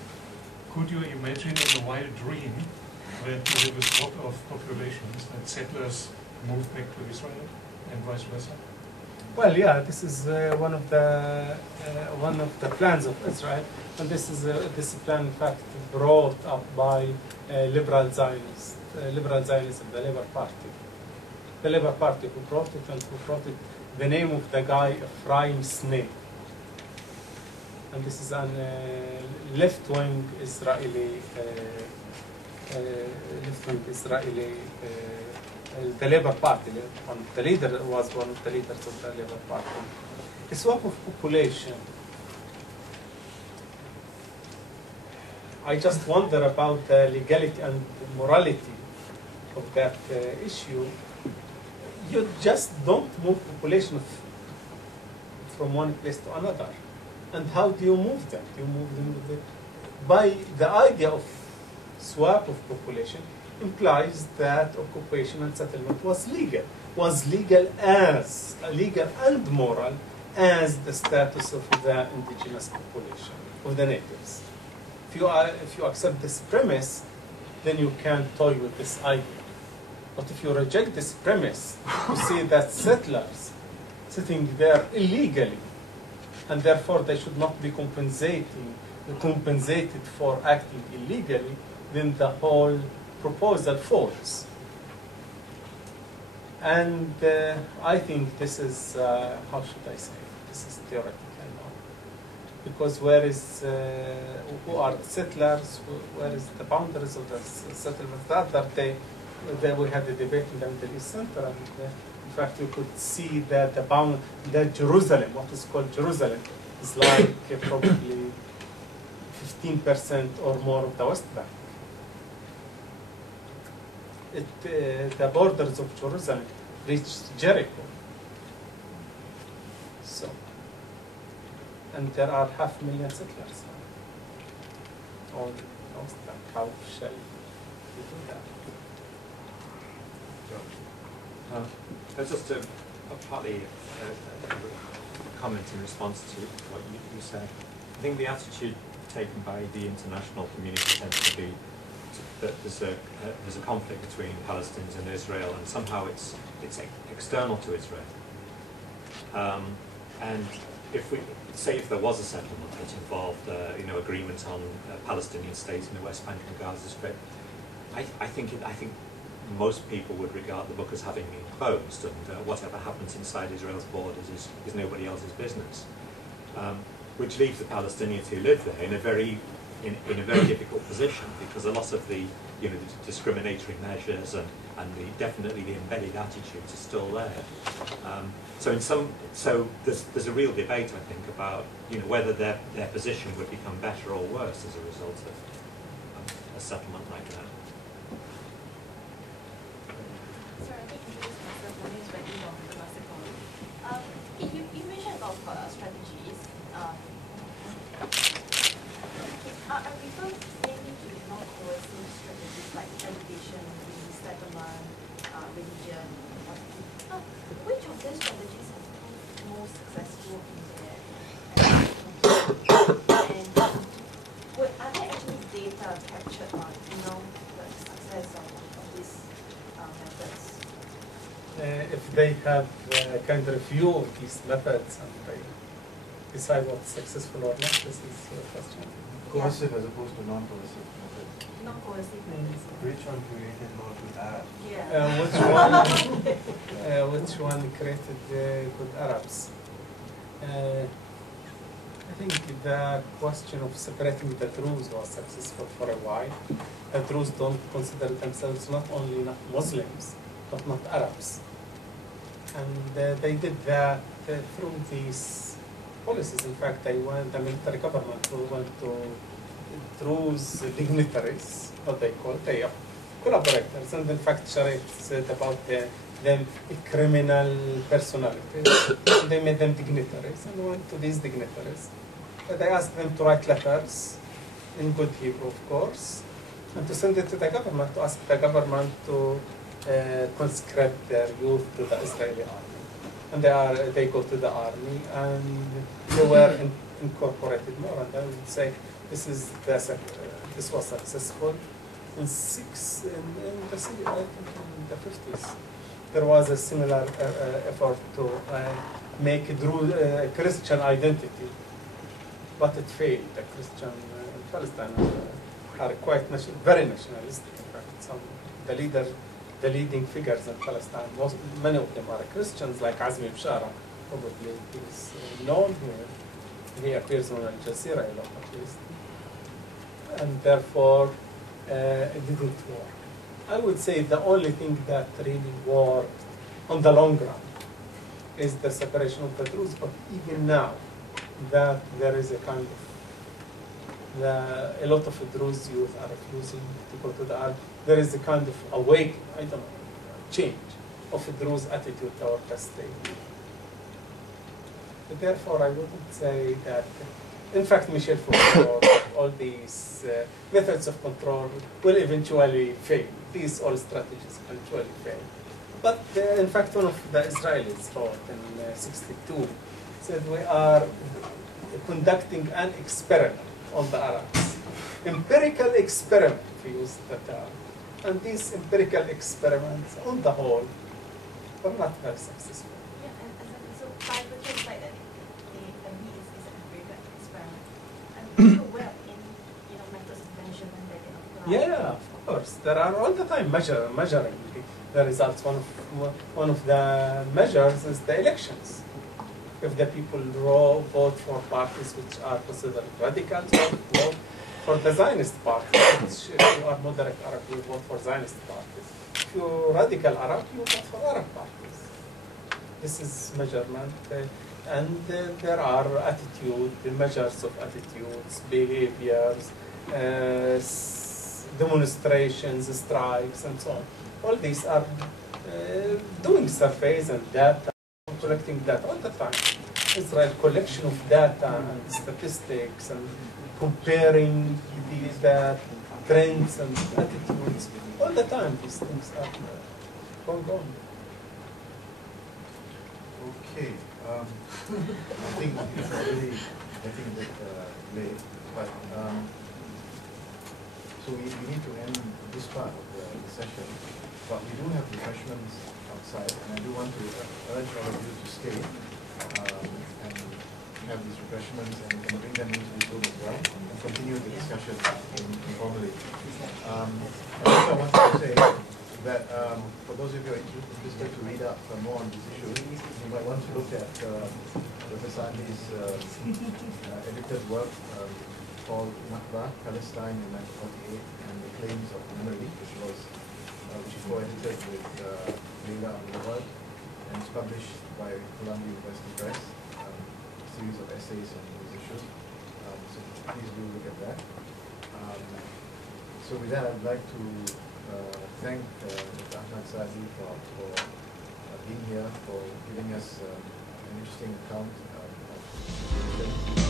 could you imagine in a wild dream that there was a drop of populations, that settlers moved back to Israel and vice versa? Well, yeah, this is one of the plans of Israel, and this plan, in fact, brought up by liberal Zionists, Zionism, the Labour Party. The Labour Party who brought it, and who brought it the name of the guy Ephraim Snee. And this is an left-wing Israeli, the Labour Party. The leader was one of the leaders of the Labour Party. The swap of population. I just wonder about the legality and morality of that issue. you just don't move population from one place to another. And how do you move them? You move them with by the idea of swap of population implies that occupation and settlement was legal and moral as the status of the indigenous population, of the natives. If you accept this premise, then you can toy with this idea. But if you reject this premise, you see that settlers sitting there illegally, and therefore they should not be compensated for acting illegally, then the whole proposal falls. And I think this is, how should I say, this is theoretical now. Because who are the settlers, where is the boundaries of the settlement? The other day, we had a debate in the Middle East Center, and in fact you could see that the Jerusalem, what is called Jerusalem, is like probably 15% or more of the West Bank. The borders of Jerusalem reach Jericho. So, and there are 500,000 settlers on the West Bank. How shall we do that? Just a partly comment in response to what you said. I think the attitude taken by the international community tends to be that there's a conflict between Palestinians and Israel, and somehow it's external to Israel. And if there was a settlement that involved agreement on a Palestinian state in the West Bank and Gaza Strip, I think most people would regard the book as having been closed, and whatever happens inside Israel's borders is nobody else's business. Which leaves the Palestinians who live there in a very difficult position, because a lot of the the discriminatory measures and definitely the embedded attitudes are still there. So there's a real debate, I think, about whether their position would become better or worse as a result of a settlement like that. Sorry, I think introduce myself. My name is Wendy from Classical. You mentioned about strategies. I refer mainly to non-coercive strategies like education, resettlement, religion. Which of these strategies has proved most successful in there? And are there actually data captured on the success of these methods? If they have a kind of view of these methods and they decide what's successful or not, this is your question. Coercive as opposed to non-coercive methods. Non-coercive methods. Which one created more good Arabs? Yeah. Which one created good Arabs? I think the question of separating the Druze was successful for a while. The Druze don't consider themselves not only not Muslims, but not Arabs. And they did that through these policies. In fact, the military government went to Druze dignitaries, what they call, they are collaborators, and in fact Sharia said about them criminal personalities. They made them dignitaries and went to these dignitaries. They asked them to write letters in good Hebrew, of course, and to send it to the government, to ask the government to conscript their youth to the Israeli army. And they go to the army, and they were incorporated more. And I would say this was successful in the 50s. There was a similar effort to make a Christian identity, but it failed. The Christian in Palestine are quite very nationalistic. In fact, the leading figures in Palestine, many of them are Christians, like Azmi Bishara, probably is known here. He appears on Al Jazeera a lot, at least. And therefore, it didn't work. I would say the only thing that really worked on the long run is the separation of the Druze, but even now, that there is a kind of, a lot of Druze youth are refusing to go to the army. There is a kind of change of Druze attitude toward Palestine. Therefore, I wouldn't say that. In fact, Michel Foucault, all these methods of control will eventually fail. These all strategies eventually fail. But in fact, one of the Israelis wrote in '62 said we are conducting an experiment on the Arabs. Empirical experiment, to use the term. And these empirical experiments, on the whole, were not very successful. Yeah, and so by virtue of the fact that the meat is an empirical experiment, and you're aware of any methods of measurement that they apply? Yeah, of course. There are all the time measuring the results. One of the measures is the elections. If the people vote for parties which are considered radicals, or vote for the Zionist party, which if you are moderate Arab, you vote for Zionist parties. If you're radical Arab, you vote for Arab parties. This is measurement. And there are the measures of attitudes, behaviors, demonstrations, strikes, and so on. All these are doing surveys and data, collecting data all the time. Israel collection of data and statistics and comparing the trends and attitudes all the time. These things are going on. Okay. I think it's already getting a bit late, but so we need to end this part of the session. But we do have refreshments outside, and I do want to urge all of you to stay and have these refreshments, and you can bring them into this room as well, and continue the discussion informally. I wanted to say that for those of you who are interested to read up more on this issue, you might want to look at Professor Sa'di's edited work called Nakba, Palestine in 1948 and the Claims of Memory, which he co-edited with Leila Abdulwahab, and it's published by Columbia University Press, a series of essays on these issues. So please do look at that. So with that, I'd like to thank Dr. Ahmad Sa'di for being here, for giving us an interesting account of the situation.